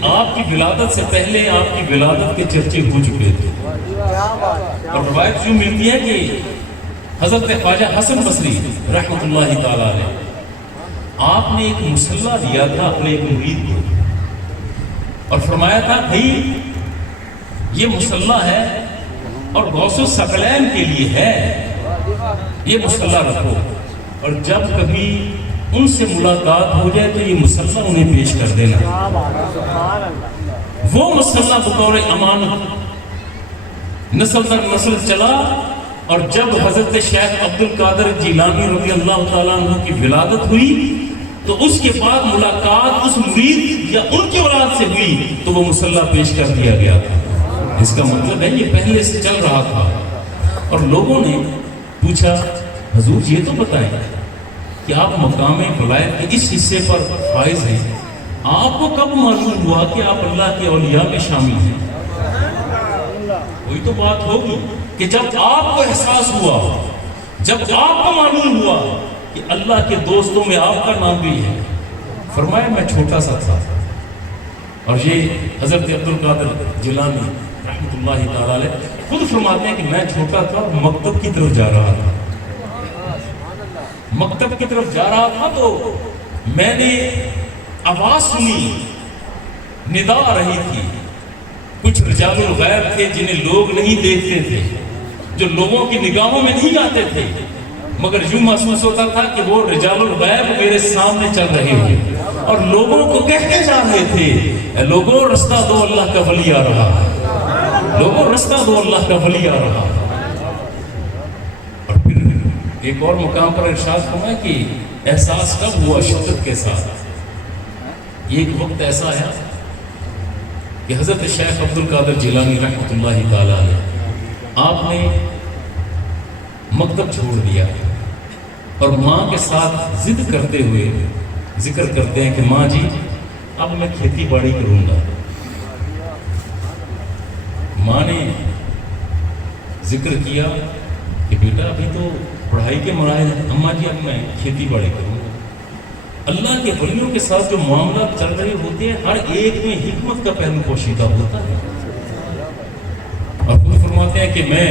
آپ کی ولادت سے پہلے آپ کی ولادت کے چرچے ہو چکے تھے، اور روایت جو ملتی ہے کہ حضرت خواجہ حسن بصری رحمۃ اللہ تعالیٰ علیہ، آپ نے ایک مسلح دیا تھا اپنے ایک مرید کو، اور فرمایا تھا بھائی یہ مسلح ہے اور غوث الثقلین کے لیے ہے، یہ مسلح رکھو، اور جب کبھی ان سے ملاقات ہو جائے تو یہ مسلح انہیں پیش کر دینا۔ وہ مسلح بطور امانت نسل در نسل چلا، اور جب حضرت شیخ عبد القادر جیلانی رضی اللہ تعالیٰ عنہ کی ولادت ہوئی تو اس کے بعد ملاقات اس مرید یا ان کی اولاد سے ہوئی تو وہ مسلح پیش کر دیا گیا تھا۔ اس کا مطلب ہے یہ پہلے سے چل رہا تھا۔ اور لوگوں نے پوچھا حضور یہ تو بتائیں کہ آپ مقام ولایت کے اس حصے پر فائز ہیں، آپ کو کب معلوم ہوا کہ آپ اللہ کے اولیاء میں شامل ہیں؟ وہی تو بات ہوگی کہ جب آپ کو احساس ہوا، جب آپ کو معلوم ہوا کہ اللہ کے دوستوں میں آپ کا نام بھی ہے۔ فرمایا میں چھوٹا سا تھا، اور یہ حضرت عبد القادر جیلانی رحمۃ اللہ تعالیٰ علیہ خود فرماتے ہیں کہ میں چھوٹا تھا اور مکتب کی طرف جا رہا تھا، مکتب کی طرف جا رہا تھا تو میں نے آواز سنی، ندا آ رہی تھی کچھ رجال الغیب تھے جنہیں لوگ نہیں دیکھتے تھے، جو لوگوں کی نگاہوں میں نہیں آتے تھے، مگر یوں محسوس ہوتا تھا کہ وہ رجال الغیب میرے سامنے چل رہے ہیں، اور لوگوں کو کہتے جا رہے تھے اے لوگوں رستہ دو، اللہ کا ولی آ رہا ہے، لوگوں رستہ دو، اللہ کا ولی آ رہا ہے۔ اور پھر ایک اور مقام پر ارشاد فرمایا کہ احساس کب ہوا؟ شدت کے ساتھ۔ ایک وقت ایسا آیا کہ حضرت شیخ عبد القادر جیلانی رحمۃ اللہ تعالی علیہ، آپ نے مکتب چھوڑ دیا اور ماں کے ساتھ ضد کرتے ہوئے ذکر کرتے ہیں کہ ماں جی اب میں کھیتی باڑی کروں گا۔ ماں نے ذکر کیا کہ بیٹا ابھی تو پڑھائی کے مراحل ہیں، اماں جی اب میں کھیتی باڑی کروں گا۔ اللہ کے ولیوں کے ساتھ جو معاملات چل رہے ہوتے ہیں ہر ایک میں حکمت کا پہلو پوشیدہ ہوتا ہے۔ اور خود فرماتے ہیں کہ میں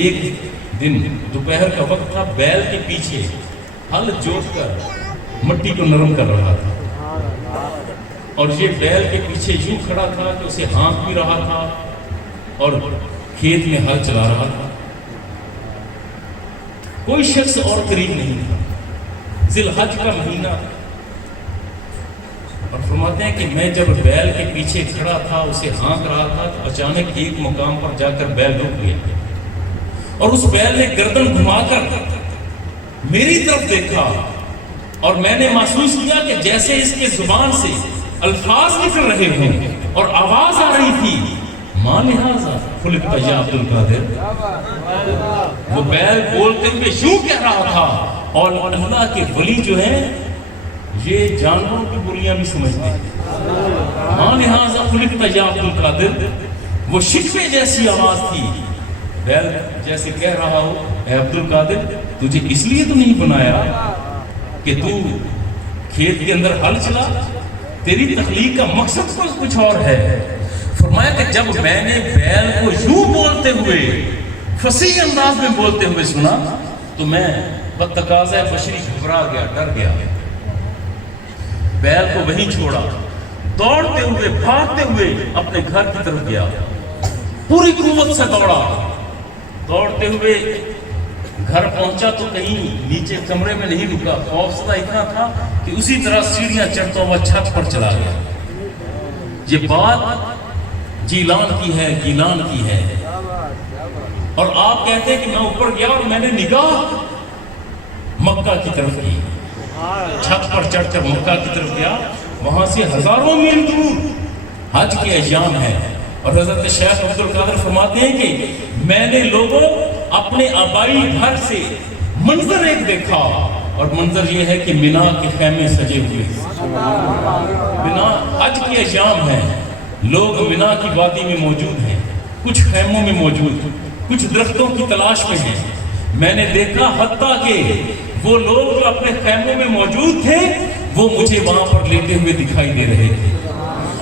ایک دن دوپہر کا وقت تھا، بیل کے پیچھے ہل جوت کر مٹی کو نرم کر رہا تھا، اور یہ بیل کے پیچھے یوں کھڑا تھا کہ اسے ہانک بھی رہا تھا اور کھیت میں ہل چلا رہا تھا۔ کوئی شخص اور قریب نہیں تھا، ذی الحج کا مہینہ، اور فرماتے ہیں کہ میں جب بیل کے پیچھے کھڑا تھا اسے ہانک رہا تھا تو اچانک ایک مقام پر جا کر بیل رک گیا، اور اس بیل نے گردن گھما کر میری طرف دیکھا، اور میں نے محسوس کیا کہ جیسے اس کے زبان سے الفاظ نکل رہے ہوں اور آواز آ رہی تھی، ماں لہٰذا خلقت یا عبد القادر۔ وہ بیل بولتے ہوئے یوں کہہ رہا تھا، اور اللہ کے ولی جو ہیں یہ جانوروں کی بولیاں بھی سمجھتے ہیں۔ ماں لہٰذا خلقت یا عبد القادر، وہ شکوے جیسی آواز تھی، بیل جیسے کہہ رہا ہو اے عبد القادر تجھے اس لیے تو نہیں بنایا کہ تو کھیت کے اندر ہل چلا، تیری تخلیق کا مقصد کچھ اور ہے۔ فرمایا کہ جب میں نے بیل کو یوں بولتے ہوئے فصیح انداز میں بولتے ہوئے سنا تو میں بتقاضۂ بشری گھبرا گیا، ڈر گیا، بیل کو وہیں چھوڑا، دوڑتے ہوئے بھاگتے ہوئے اپنے گھر کی طرف گیا، پوری قوت سے دوڑا، دوڑتے ہوئے گھر پہنچا تو کہیں نیچے کمرے میں نہیں رکا، خوفزدہ اتنا تھا کہ اسی طرح سیڑھیاں چڑھتا ہوا چھت پر چلا گیا۔ یہ بات جیلان کی ہے، گیلان کی ہے، اور آپ کہتے ہیں کہ میں اوپر گیا اور میں نے نگاہ مکہ کی طرف کی، چھت پر چڑھ کر مکہ کی طرف گیا، وہاں سے ہزاروں میل دور حج کے ایام ہیں، اور حضرت شیخ عبد القادر فرماتے ہیں کہ میں نے لوگوں اپنے آبائی گھر سے منظر ایک دیکھا، اور منظر یہ ہے کہ مینا کے خیمے سجے ہوئے، مینا حج کے ایام ہیں، لوگ مینا کی وادی میں موجود ہیں، کچھ خیموں میں موجود، کچھ درختوں کی تلاش میں ہیں۔ میں نے دیکھا حتیٰ کہ وہ لوگ جو اپنے خیموں میں موجود تھے وہ مجھے وہاں پر لیٹے ہوئے دکھائی دے رہے تھے،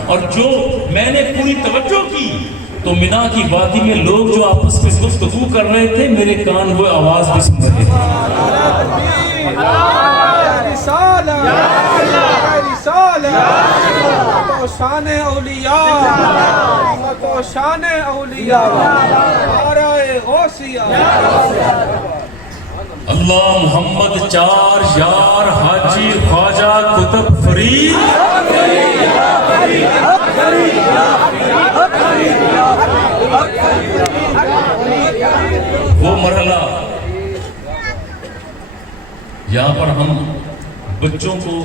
اور جو میں نے پوری توجہ کی تو مینا کی وادی میں لوگ جو آپس میں گفتگو کر رہے تھے میرے کان وہ آواز بھی سن رہے تھے۔ شان اولیاء، شان اولیاء، آرائے غوثیہ، اللہ محمد چار یار حاجی خواجہ قطب فرید۔ وہ مرحلہ یہاں پر ہم بچوں کو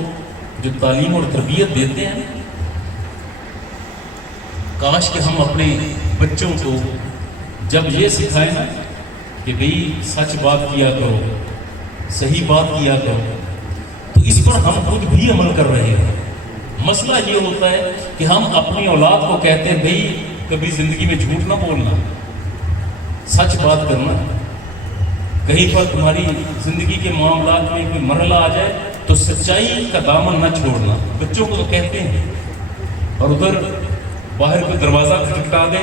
جو تعلیم اور تربیت دیتے ہیں، کاش کہ ہم اپنے بچوں کو جب یہ سکھائیں نا کہ بھئی سچ بات کیا کرو، صحیح بات کیا کرو، تو اس پر ہم خود بھی عمل کر رہے ہیں۔ مسئلہ یہ ہوتا ہے کہ ہم اپنی اولاد کو کہتے ہیں بھئی کبھی زندگی میں جھوٹ نہ بولنا، سچ بات کرنا، کہیں پر تمہاری زندگی کے معاملات میں کوئی مرحلہ آ جائے تو سچائی کا دامن نہ چھوڑنا، بچوں کو تو کہتے ہیں، اور ادھر باہر کوئی دروازہ کھٹکھٹا دے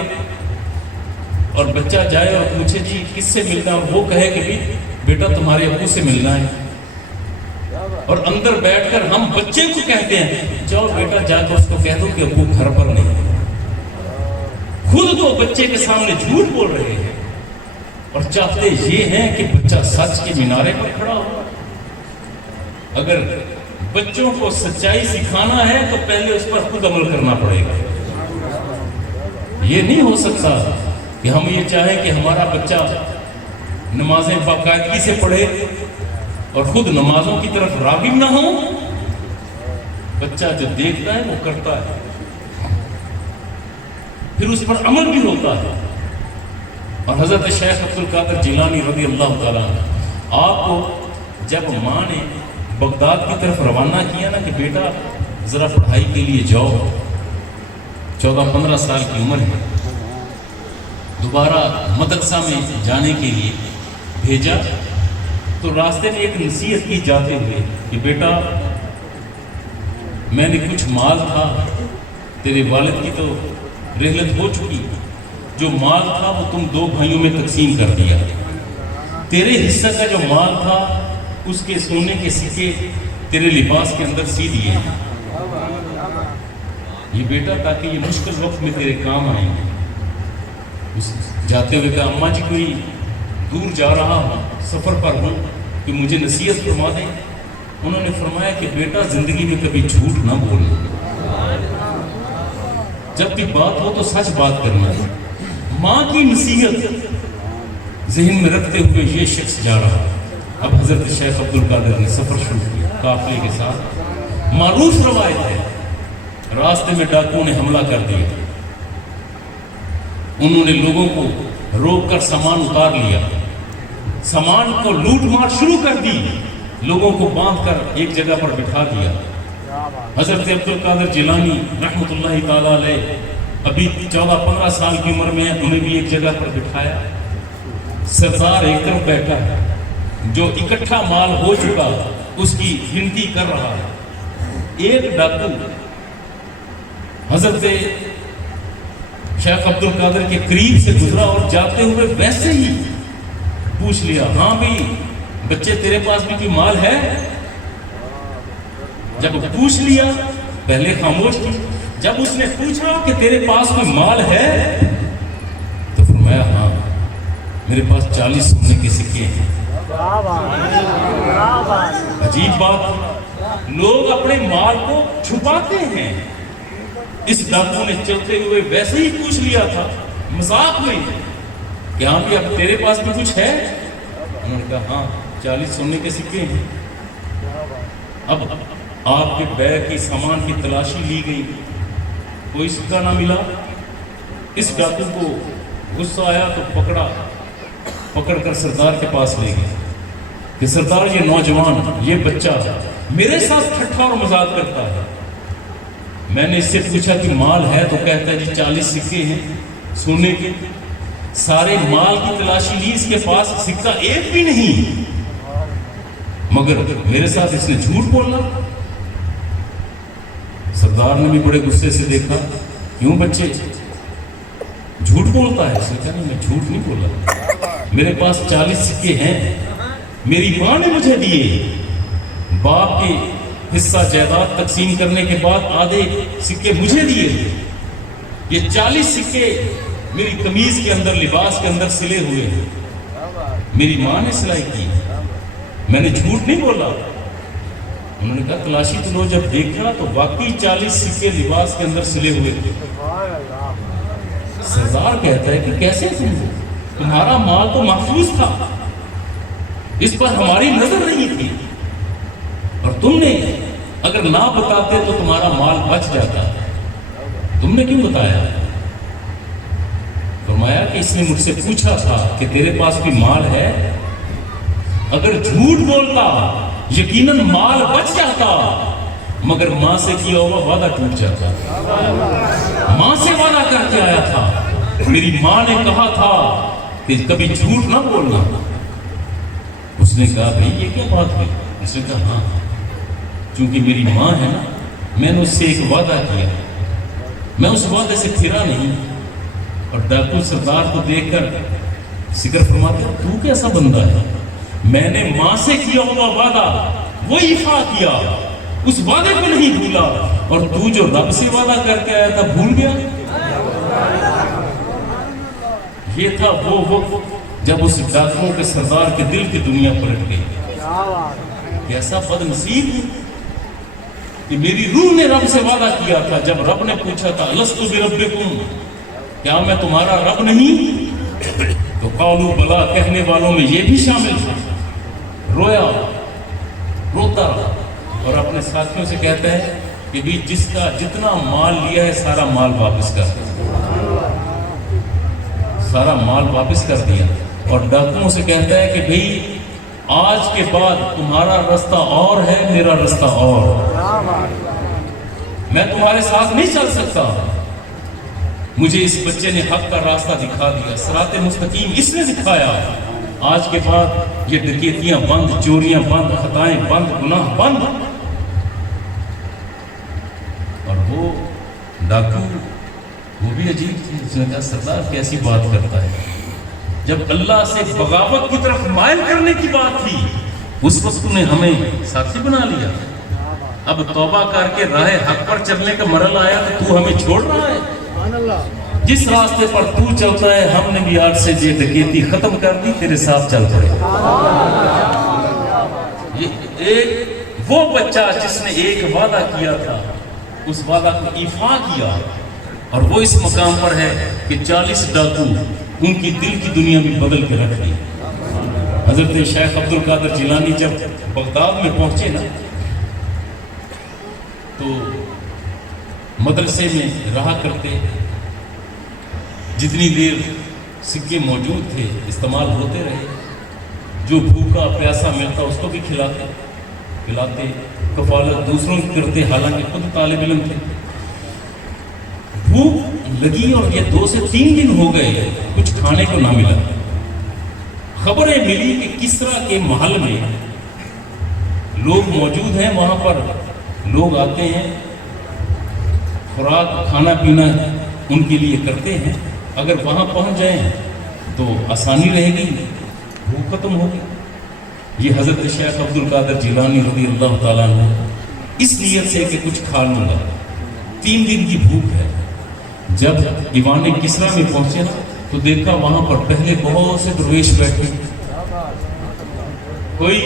اور بچہ جائے اور پوچھے جی کس سے ملنا، اور وہ کہے کہ بھی بیٹا تمہارے ابو سے ملنا ہے، اور اندر بیٹھ کر ہم بچے کو کہتے ہیں جاؤ بیٹا جا کے اس کو کہہ دو کہ ابو گھر پر نہیں، بچے کے سامنے جھوٹ بول رہے ہیں اور چاہتے یہ ہیں کہ بچہ سچ کے مینارے پر کھڑا ہو. اگر بچوں کو سچائی سکھانا ہے تو پہلے اس پر خود عمل کرنا پڑے گا. یہ نہیں ہو سکتا کہ ہم یہ چاہیں کہ ہمارا بچہ نمازیں باقاعدگی سے پڑھے اور خود نمازوں کی طرف راغب نہ ہو. بچہ جو دیکھتا ہے وہ کرتا ہے، پھر اس پر عمل بھی ہوتا ہے. اور حضرت شیخ عبد القادر جیلانی رضی اللہ تعالیٰ آپ کو جب ماں نے بغداد کی طرف روانہ کیا نا کہ بیٹا ذرا پڑھائی کے لیے جاؤ، 14-15 سال کی عمر ہے، دوبارہ مدرسہ میں جانے کے لیے بھیجا، تو راستے میں ایک نصیحت کی جاتے ہوئے کہ بیٹا میں نے کچھ مال تھا، تیرے والد کی تو رحلت ہو چکی، جو مال تھا وہ تم 2 بھائیوں میں تقسیم کر دیا، تیرے حصہ کا جو مال تھا اس کے سونے کے سکے تیرے لباس کے اندر سی دیے یہ بیٹا تاکہ یہ مشکل وقت میں تیرے کام آئیں گے. جاتے ہوئے کہا اماں جی کوئی دور جا رہا ہوں، سفر پر ہوں، کہ مجھے نصیحت فرما دیں. انہوں نے فرمایا کہ بیٹا زندگی میں کبھی جھوٹ نہ بولنا، جب بھی بات ہو تو سچ بات کرنا. ماں کی نصیحت ذہن میں رکھتے ہوئے یہ شخص جا رہا. اب حضرت شیخ عبد القادر نے سفر شروع کیا قافلے کے ساتھ. معروف روایت ہے راستے میں ڈاکوؤں نے حملہ کر دیا، انہوں نے لوگوں کو روک کر سامان اتار لیا، سامان کو لوٹ مار شروع کر دی، لوگوں کو باندھ کر ایک جگہ پر بٹھا دیا. حضرت عبد القادر جیلانی رحمۃ اللہ تعالی علیہ ابھی 14-15 سال کی عمر میں انہیں بھی ایک جگہ پر بٹھایا. سردار ایک طرف بیٹھا ہے، جو اکٹھا مال ہو چکا اس کی گنتی کر رہا ہے. ایک ڈاکو حضرت شیخ عبد القادر کے قریب سے گزرا اور جاتے ہوئے ویسے ہی پوچھ لیا ہاں بھائی بچے تیرے پاس بھی کوئی مال ہے؟ جب پوچھ لیا پہلے خاموش تھی، جب اس نے پوچھا کہ تیرے پاس کوئی مال ہے تو فرمایا ہاں میرے پاس 40 سونے کے سکے ہیں. عجیب بات، لوگ اپنے مال کو چھپاتے ہیں. اس ڈاکو نے چلتے ہوئے ویسے ہی پوچھ لیا تھا، مذاق ہوئی کہ ہاں بھی اب تیرے پاس بھی کچھ ہے؟ انہوں نے کہا ہاں 40 سونے کے سکے ہیں. اب آپ کے بیگ کی سامان کی تلاشی لی گئی، کوئی سکہ نہ ملا. اس ڈاکو کو غصہ آیا تو پکڑ کر سردار کے پاس لے گئے کہ سردار یہ نوجوان یہ بچہ میرے ساتھ ٹھٹھا اور مذاق کرتا ہے. میں نے اس سے پوچھا کہ مال ہے تو کہتا ہے جی 40 سکے ہیں سونے کے. سارے مال کی تلاشی لی، اس کے پاس سکہ ایک بھی نہیں، مگر میرے ساتھ اس نے جھوٹ بولا. سردار نے بھی بڑے غصے سے دیکھا، کیوں بچے جھوٹ بولتا ہے؟ اس نے کہا نہیں میں جھوٹ نہیں بولا، میرے پاس 40 سکے ہیں، میری ماں نے مجھے دیے. باپ کے حصہ جائیداد تقسیم کرنے کے بعد آدھے سکے مجھے دیے. یہ 40 سکے میری قمیض کے اندر لباس کے اندر سلے ہوئے ہیں، میری ماں نے سلائی کی، میں نے جھوٹ نہیں بولا. انہوں نے کہا تلاشی تو لو، جب دیکھا تو واقعی 40 سکے لباس کے اندر سلے ہوئے تھے. سردار کہتا ہے کہ کیسے تمہارا مال تو محفوظ تھا، اس پر ہماری نظر نہیں تھی، اور تم نے اگر نہ بتاتے تو تمہارا مال بچ جاتا، تم نے کیوں بتایا؟ فرمایا کہ اس نے مجھ سے پوچھا تھا کہ تیرے پاس کوئی مال ہے، اگر جھوٹ بولتا یقیناً مال بچ جاتا، مگر ماں سے کیا ہوا وعدہ ٹوٹ جاتا. ماں سے وعدہ کر کے آیا تھا، میری ماں نے کہا تھا کہ کبھی جھوٹ نہ بولنا. اس نے کہا بھئی یہ کیا بات ہوئی؟ اس نے کہا ہاں چونکہ میری ماں ہے نا، میں نے اس سے ایک وعدہ کیا، میں اس وعدے سے پھرا نہیں. اور ڈاکو سردار کو دیکھ کر ذکر فرماتے ہیں تو کیسا بندہ ہے، میں نے ماں سے کیا ہوا وعدہ وہ ایفا کیا، اس وعدے کو نہیں بھولا، اور تو جو رب سے وعدہ کر کے آیا تھا بھول گیا. یہ تھا وہ وقت جب اس ڈاکوؤں کے سردار کے دل کی دنیا پلٹ گئی. کیسا بد نصیب ہے کہ میری روح نے رب سے وعدہ کیا تھا. جب رب نے پوچھا تھا الست بربکم، کیا میں تمہارا رب نہیں؟ تو قالوا بلا، کہنے والوں میں یہ بھی شامل تھا. رویا، روتا رہا اور اپنے ساتھیوں سے کہتا ہے کہ بھی جس کا جتنا مال لیا ہے سارا مال واپس کر دیا، سارا مال واپس کر دیا. اور ڈاکوؤں سے کہتا ہے کہ بھئی آج کے بعد تمہارا رستہ اور ہے، میرا رستہ اور. میں تمہارے ساتھ نہیں چل سکتا. مجھے اس بچے نے حق کا راستہ دکھا دیا، صراط مستقیم اس نے دکھایا. آج کے بعد یہ ڈکیتیاں بند، چوریاں بند، خطائیں بند، گناہ بند. اور وہ ڈاکو وہ بھی عجیب تھی. اس نے کہا سردار کیسی بات کرتا ہے؟ جب اللہ سے بغاوت کی طرف مائل کرنے کی بات تھی اس وقت نے ہمیں ساتھی بنا لیا. اب توبہ کر کے راہ حق پر چلنے کا مرحلہ آیا تو ہمیں چھوڑ رہا ہے. جس راستے پر تو چلتا ہے ہم نے بھی آج سے یہ ڈکیتی ختم کر دی، تیرے ساتھ چل پڑے. یہ ایک وہ بچہ جس نے ایک وعدہ کیا تھا اس وعدہ کو ایفا کیا، اور وہ اس مقام پر ہے کہ 40 ڈاکو ان کی دل کی دنیا میں بدل کے رکھ دی. حضرت شیخ عبد القادر جیلانی جب بغداد میں پہنچے نا تو مدرسے میں رہا کرتے، جتنی دیر سکے موجود تھے استعمال ہوتے رہے. جو بھوکا پیاسا ملتا اس کو بھی کھلاتے پلاتے، کفالت دوسروں کی کرتے، حالانکہ خود طالب علم تھے. بھوک لگی اور یہ 2 سے 3 دن ہو گئے کچھ کھانے کو نہ ملا. خبریں ملی کہ کسرا کے محل میں لوگ موجود ہیں، وہاں پر لوگ آتے ہیں، خوراک کھانا پینا ان کے لیے کرتے ہیں. اگر وہاں پہنچ جائیں تو آسانی رہے گی، بھوک ختم ہوگی. یہ حضرت شیخ عبد القادر جیلانی رضی اللہ تعالیٰ عنہ اس نیت سے کہ کچھ کھا لوں گا، 3 دن کی بھوک ہے. جب ایوان کسرا میں پہنچے تو دیکھا وہاں پر پہلے بہت سے درویش بیٹھے. کوئی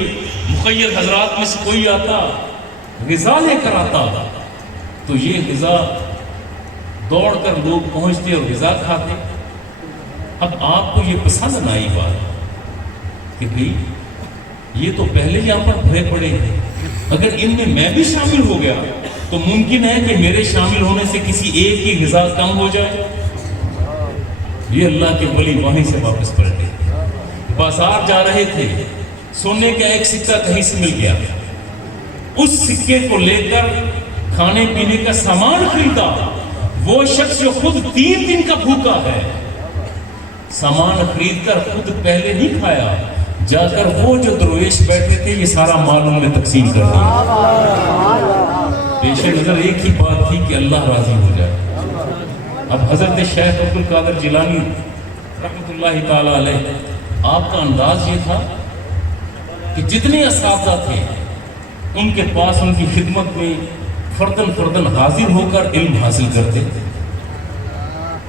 مخیر حضرات میں سے کوئی آتا غذا لے کر آتا تو یہ غذا دوڑ کر لوگ پہنچتے اور غذا کھاتے. اب آپ کو یہ پسند نہ آئی بات کہ بھئی یہ تو پہلے یہاں پر بھرے پڑے ہیں، اگر ان میں بھی شامل ہو گیا تو ممکن ہے کہ میرے شامل ہونے سے کسی ایک کی غذا کم ہو جائے. یہ اللہ کے ولی وہیں سے واپس پلٹے. بازار جا رہے تھے، سونے کا ایک سکہ کہیں سے مل گیا، اس سکے کو لے کر کھانے پینے کا سامان خریدا. وہ شخص جو خود 3 دن کا بھوکا ہے، سامان خرید کر خود پہلے نہیں کھایا، جا کر وہ جو درویش بیٹھے تھے یہ سارا مال ان میں تقسیم کر دیا. پیش نظر ایک ہی بات تھی کہ اللہ راضی ہو جائے. اب حضرت شیخ عبد القادر جیلانی رحمۃ اللہ تعالی علیہ آپ کا انداز یہ تھا کہ جتنے اساتذہ تھے ان کے پاس ان کی خدمت میں فردن حاضر ہو کر علم حاصل کرتے.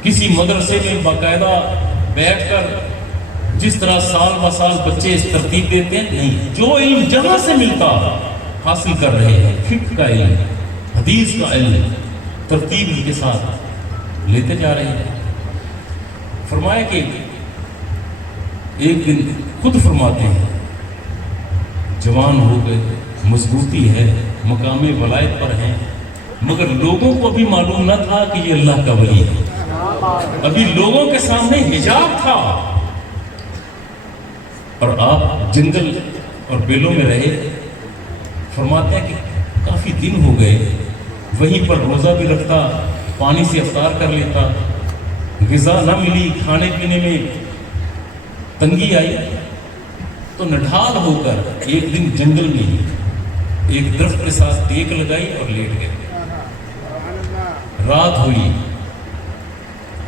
کسی مدرسے میں باقاعدہ بیٹھ کر جس طرح سال ب سال بچے اس ترتیب دیتے ہیں، نہیں، جو علم جہاں سے ملتا حاصل کر رہے ہیں. فقہ کا علم، حدیث کا علم ترتیب کے ساتھ لیتے جا رہے ہیں. فرمایا کہ ایک دن خود فرماتے ہیں جوان ہو گئے، مضبوطی ہے، مقام ولایت پر ہیں، مگر لوگوں کو ابھی معلوم نہ تھا کہ یہ اللہ کا ولی ہے. ابھی لوگوں کے سامنے حجاب تھا اور آپ جنگل اور بیلوں میں رہے. فرماتے ہیں کہ کافی دن ہو گئے، وہیں پر روزہ بھی رکھتا، پانی سے افطار کر لیتا، غذا نہ ملی، کھانے پینے میں تنگی آئی تو نڈھال ہو کر ایک دن جنگل میں ایک درخت کے ساتھ ٹیک لگائی اور لیٹ گئے. رات ہوئی،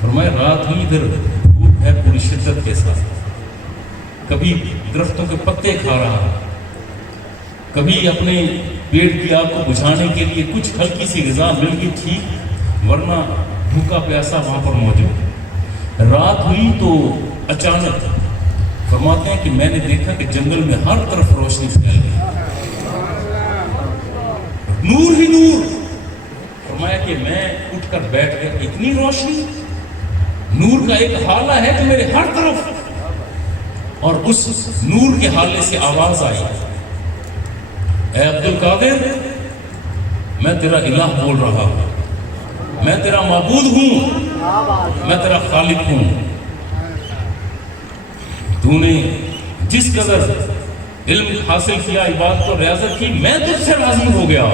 فرمایا رات ہوئی، ادھر دھوپ ہے پوری شدت کے ساتھ، کبھی درختوں کے پتے کھا رہا، کبھی اپنے پیٹ کی آگ کو بجھانے کے لیے کچھ ہلکی سی غذا مل گئی ٹھیک، ورنہ بھوکا پیاسا وہاں پر موجود. رات ہوئی تو اچانک فرماتے ہیں کہ میں نے دیکھا کہ جنگل میں ہر طرف روشنی پھیل گئی، نور ہی نور۔ فرمایا کہ میں اٹھ کر بیٹھ گیا، اتنی روشنی، نور کا ایک حالہ ہے جو میرے ہر طرف، اور اس نور کے حالے سے آواز آئی، اے عبد القادر، میں تیرا الہ بول رہا ہوں، میں تیرا معبود ہوں، میں تیرا خالق ہوں، تو نے جس قدر علم حاصل کیا، عبادت اور ریاضت کی، میں تجھ سے راضی ہو گیا۔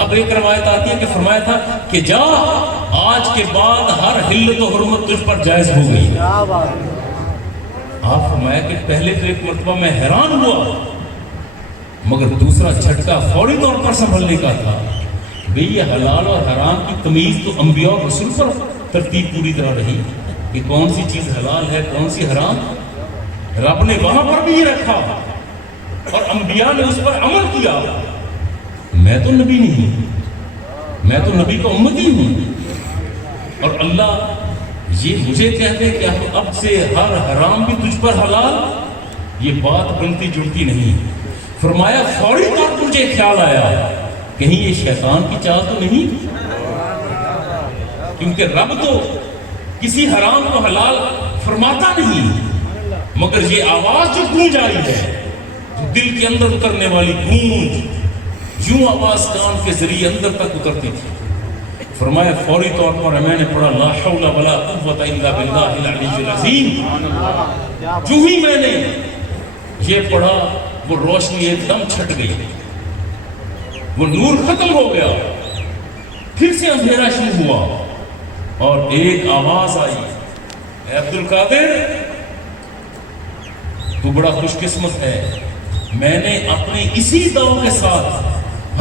اب ایک روایت آتی ہے کہ فرمایا تھا کہ جا، آج کے بعد ہر حلت و حرمت تجھ پر جائز ہو گئی۔ آپ فرمایا کہ پہلے تو ایک مرتبہ میں حیران ہوا، مگر دوسرا جھٹکا فوری طور پر سنبھلنے کا تھا۔ بھئی یہ حلال اور حرام کی تمیز تو انبیاء اور رسول پر ترتیب پوری طرح رہی کہ کون سی چیز حلال ہے کون سی حرام، رب نے وہاں پر بھی یہ رکھا اور انبیاء نے اس پر عمل کیا۔ میں تو نبی نہیں، میں تو نبی کا امتی ہوں، اور اللہ یہ مجھے کہتے کہ اب سے ہر حرام بھی تجھ پر حلال، یہ بات بنتی جڑتی نہیں۔ فرمایا فوری طور پر مجھے خیال آیا کہیں یہ شیطان کی چال تو نہیں، کیونکہ رب تو کسی حرام کو حلال فرماتا نہیں، مگر یہ آواز جو گونج آئی ہے، جو دل کے اندر اترنے والی گونج، یوں آواز کان کے ذریعے اندر تک اترتی تھی۔ فرمایا فوری طور پر میں نے پڑھا لا حول ولا قوت الا باللہ العلی العظیم۔ جو ہی میں نے یہ پڑھا وہ روشنی ایک دم چھٹ گئی، وہ نور ختم ہو گیا، پھر سے اندھیرا شروع ہوا، اور ایک آواز آئی، اے عبد القادر، تو بڑا خوش قسمت ہے، میں نے اپنے اسی دعو کے ساتھ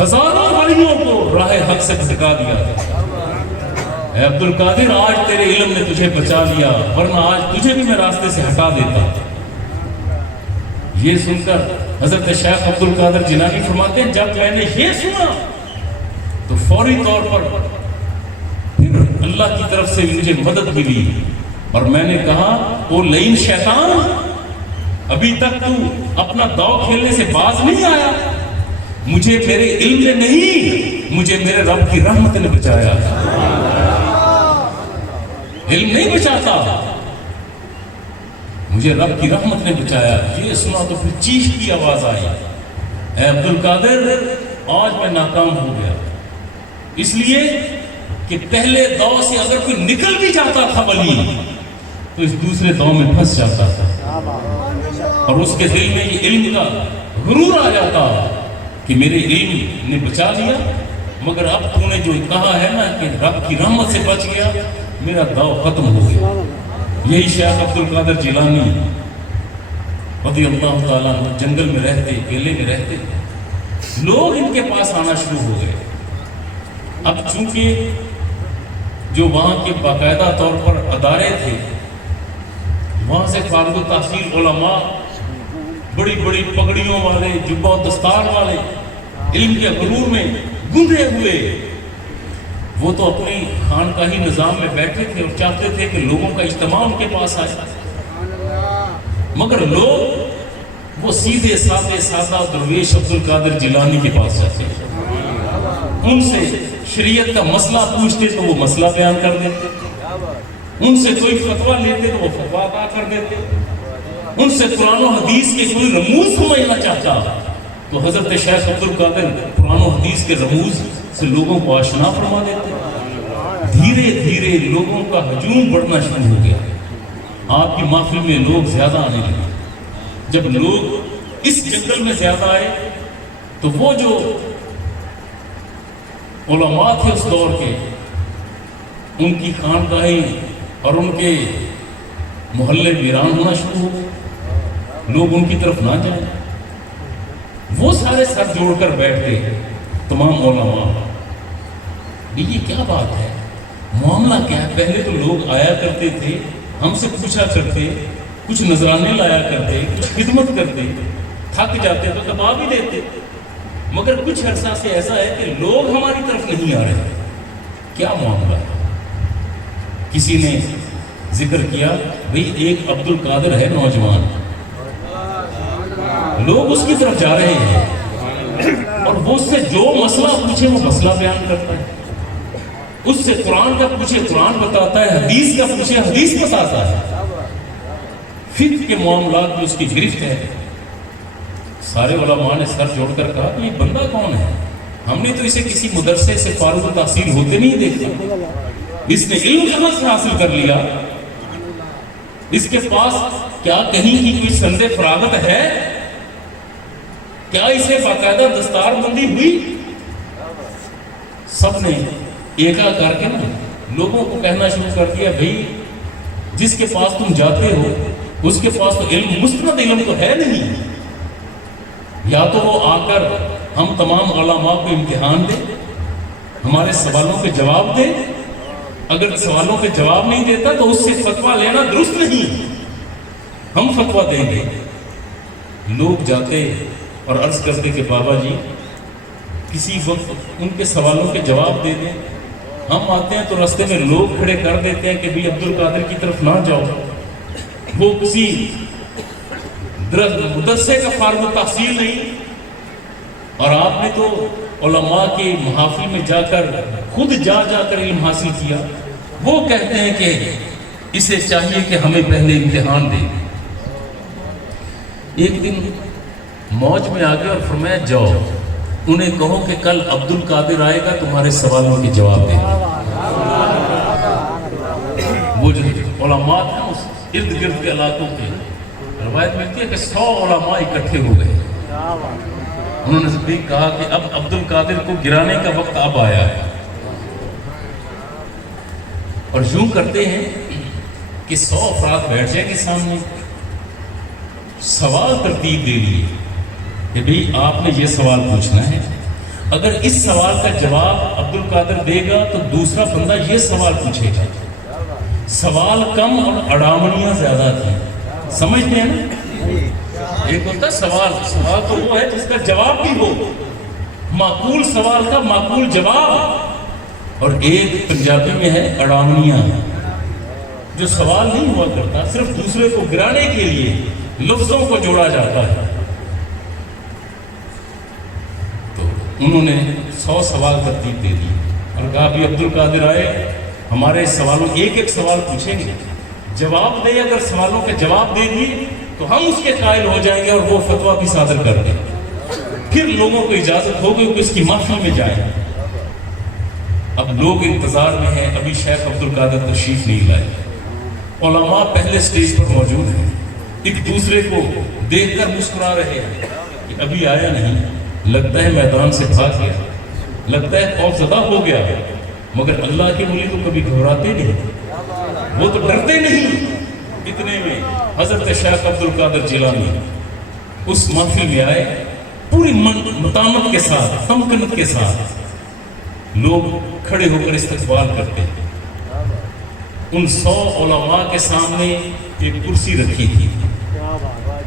ہزاروں ولیوں کو راہ حق سے بھٹکا دیا۔ اے عبد القادر، آج تیرے علم نے تجھے بچا لیا، ورنہ آج تجھے بھی میں راستے سے ہٹا دیتا۔ یہ سن کر حضرت شیخ عبد القادر جیلانی فرماتے ہیں جب میں نے یہ سنا تو فوری طور پر پھر اللہ کی طرف سے مجھے مدد ملی، اور میں نے کہا او لئیم شیطان، ابھی تک تو اپنا داؤ کھیلنے سے باز نہیں آیا، مجھے میرے علم نے نہیں، مجھے میرے رب کی رحمت نے بچایا۔ علم نہیں بچاتا، مجھے رب کی رحمت نے بچایا۔ یہ سنا تو پھر چیخ کی آواز آئی، اے عبد القادر، آج میں ناکام ہو گیا، اس لیے کہ پہلے دو سے اگر کوئی نکل بھی جاتا تھا ولی تو اس دوسرے دو میں پھنس جاتا تھا، اور اس کے دل میں یہ علم کا غرور آ جاتا کہ میرے علم نے بچا لیا، مگر اب تو نے جو کہا ہے نا کہ رب کی رحمت سے بچ گیا، میرا دو ختم ہو گیا۔ یہی شیخ عبد القادر جیلانی رضی اللہ تعالیٰ عنہ جنگل میں رہتے، کیلے میں رہتے، لوگ ان کے پاس آنا شروع ہو گئے۔ اب چونکہ جو وہاں کے باقاعدہ طور پر ادارے تھے، وہاں سے فارغ التحصیل علماء، بڑی بڑی پگڑیوں والے، جبہ و دستار والے، علم کے غرور میں گندے ہوئے، وہ تو اپنی خانقاہی نظام میں بیٹھے تھے اور چاہتے تھے کہ لوگوں کا اجتماع ان کے پاس آئے، مگر لوگ وہ سیدھے سادے سادہ درویش عبد القادر جیلانی کے پاس جاتے، ان سے شریعت کا مسئلہ پوچھتے تو وہ مسئلہ بیان کر دیتے، ان سے کوئی فتویٰ لیتے تو وہ فتویٰ عطا کر دیتے، ان سے قرآن و حدیث کے کوئی رموز سمجھنا چاہتا تو حضرت شیخ عبد القادر قرآن و حدیث کے رموز سے لوگوں کو آشنا فرما دیتے۔ دھیرے دھیرے لوگوں کا ہجوم بڑھنا شروع ہو گیا، آپ کی محفل میں لوگ زیادہ آنے لگے۔ جب لوگ اس جنگل میں زیادہ آئے تو وہ جو علماء تھے اس دور کے، ان کی خانقاہیں اور ان کے محلے ویران ہونا شروع ہو گئے، لوگ ان کی طرف نہ جائیں، وہ سارے سر جوڑ کر بیٹھ گئے تمام علماء۔ یہ کیا بات ہے، معاملہ کیا ہے؟ پہلے تو لوگ آیا کرتے تھے، ہم سے پوچھا کرتے، کچھ نذرانے لایا کرتے، کچھ خدمت کرتے، تھک جاتے تو دبا بھی دیتے، مگر کچھ عرصہ سے ایسا ہے کہ لوگ ہماری طرف نہیں آ رہے، کیا معاملہ ہے؟ کسی نے ذکر کیا بھئی ایک عبد القادر ہے نوجوان، لوگ اس کی طرف جا رہے ہیں اور وہ اس سے جو مسئلہ پوچھے وہ مسئلہ بیان کرتا ہے، اس سے قرآن کا پوچھے قرآن بتاتا ہے، حدیث کا پوچھے حدیث بتاتا ہے، فقہ کے معاملات میں اس کی گرفت ہے۔ سارے علماء نے سر جوڑ کر کہا کہ یہ بندہ کون ہے؟ ہم نے تو اسے کسی مدرسے سے فارغ التحصیل ہوتے نہیں دیکھا، اس نے علم کہاں سے حاصل کر لیا؟ اس کے پاس کیا کہیں کی کوئی سند فراغت ہے؟ کیا اسے باقاعدہ دستار بندی ہوئی؟ سب نے ایکا کر کے نا لوگوں کو کہنا شروع کر دیا بھئی جس کے پاس تم جاتے ہو اس کے پاس تو علم مستند علم تو ہے نہیں، یا تو وہ آ کر ہم تمام علماء کو امتحان دے، ہمارے سوالوں کے جواب دے، اگر سوالوں کے جواب نہیں دیتا تو اس سے فتویٰ لینا درست نہیں، ہم فتویٰ دیں گے۔ لوگ جاتے اور عرض کرتے کہ بابا جی کسی وقت ان کے سوالوں کے جواب دے دیں، ہم آتے ہیں تو راستے میں لوگ کھڑے کر دیتے ہیں کہ بھی عبد القادر کی طرف نہ جاؤ، وہ کسی مدرسے کا فارغ التحصیل نہیں، اور آپ نے تو علماء کے محافل میں جا کر خود جا کر علم حاصل کیا۔ وہ کہتے ہیں کہ اسے چاہیے کہ ہمیں پہلے امتحان دے۔ ایک دن موج میں آگے اور فرمایا جاؤ انہیں کہو کہ کل عبد القادر آئے گا تمہارے سوالوں کے جواب دے۔ وہ جو علماء تھے اس ارد گرد کے علاقوں کے روایت ملتی ہے کہ 100 علماء اکٹھے ہو گئے، انہوں نے بھی کہا کہ اب عبد القادر کو گرانے کا وقت اب آیا ہے، اور یوں کرتے ہیں کہ 100 افراد بیٹھ جائیں گے سامنے، سوال ترتیب دے لیے کہ بھئی آپ نے یہ سوال پوچھنا ہے، اگر اس سوال کا جواب عبد القادر دے گا تو دوسرا بندہ یہ سوال پوچھے گا۔ سوال کم اور اڑامنیاں زیادہ تھیں، سمجھتے ہیں نا؟ ایک ہوتا سوال تو وہ ہے جس کا جواب بھی ہو، معقول سوال کا معقول جواب، اور ایک پنجابی میں ہے اڑامنیاں، جو سوال نہیں ہوا کرتا، صرف دوسرے کو گرانے کے لیے لفظوں کو جوڑا جاتا ہے۔ تو انہوں نے 100 سوال ترتیب دے دی اور کہا بھی عبد القادر آئے، ہمارے سوالوں ایک سوال پوچھیں گے، جواب دے، اگر سوالوں کے جواب دے دیے تو ہم اس کے قائل ہو جائیں گے اور وہ فتویٰ بھی صادر کر دیں، پھر لوگوں کو اجازت ہوگی کہ اس کی محفل میں جائیں۔ اب لوگ انتظار میں ہیں، ابھی شیخ عبد القادر تشریف نہیں لائے، علماء پہلے سٹیج پر موجود ہیں، ایک دوسرے کو دیکھ کر مسکرا رہے ہیں کہ ابھی آیا نہیں، لگتا ہے میدان سے بھاگ گیا، لگتا ہے خوف زدہ ہو گیا، مگر اللہ کے ولی تو کبھی گھبراتے نہیں، وہ تو ڈرتے نہیں۔ اتنے میں حضرت شیخ عبد القادر جیلانی اس محفل میں آئے، پوری متانت کے ساتھ، تمکنت کے ساتھ لوگ کھڑے ہو کر استقبال کرتے ہیں۔ ان 100 علماء کے سامنے ایک کرسی رکھی تھی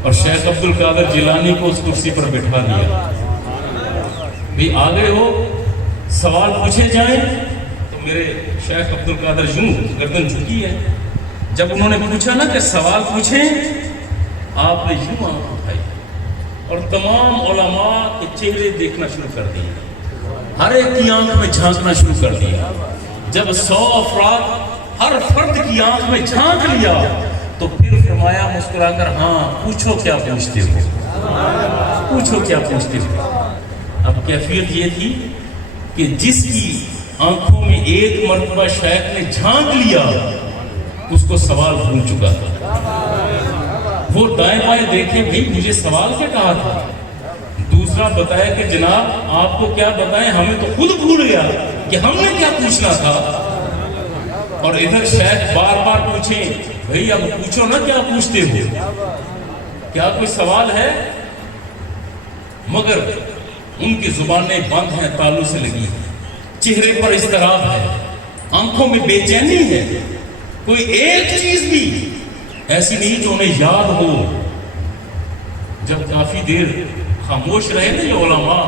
اور شیخ عبد القادر جیلانی کو اس کرسی پر بٹھا دیا، بھی آگے ہو سوال پوچھے جائیں۔ تو میرے شیخ عبد القادر یوں گردن جھکی ہے، جب انہوں نے پوچھا نا کہ سوال پوچھیں، آپ نے یوں آنکھ اٹھائی اور تمام علماء کے چہرے دیکھنا شروع کر دیے، ہر ایک کی آنکھ میں جھانکنا شروع کر دیا۔ جب 100 افراد ہر فرد کی آنکھ میں جھانک لیا تو پھر فرمایا مسکرا کر، ہاں پوچھو کیا پوچھتے ہو، پوچھو کیا پوچھتے ہو۔ اب کیفیت یہ تھی کہ جس کی آنکھوں میں ایک مرتبہ شیخ نے جھانک لیا اس کو سوال بھول چکا تھا، وہ دائیں بائیں دیکھے، بھئی مجھے سوال کیا کہا تھا، دوسرا بتایا کہ جناب آپ کو کیا بتائیں، ہمیں تو خود بھول گیا کہ ہم نے کیا پوچھنا تھا، اور ادھر شیخ بار بار پوچھیں، بھئی اب پوچھو نا کیا پوچھتے ہو، کیا کوئی سوال ہے، مگر ان کی زبانیں بند ہیں، تالو سے لگی ہیں، چہرے پر اضطراب ہے، آنکھوں میں بے چینی ہے، کوئی ایک چیز بھی ایسی نہیں جو انہیں یاد ہو۔ جب کافی دیر خاموش رہے نا یہ علماء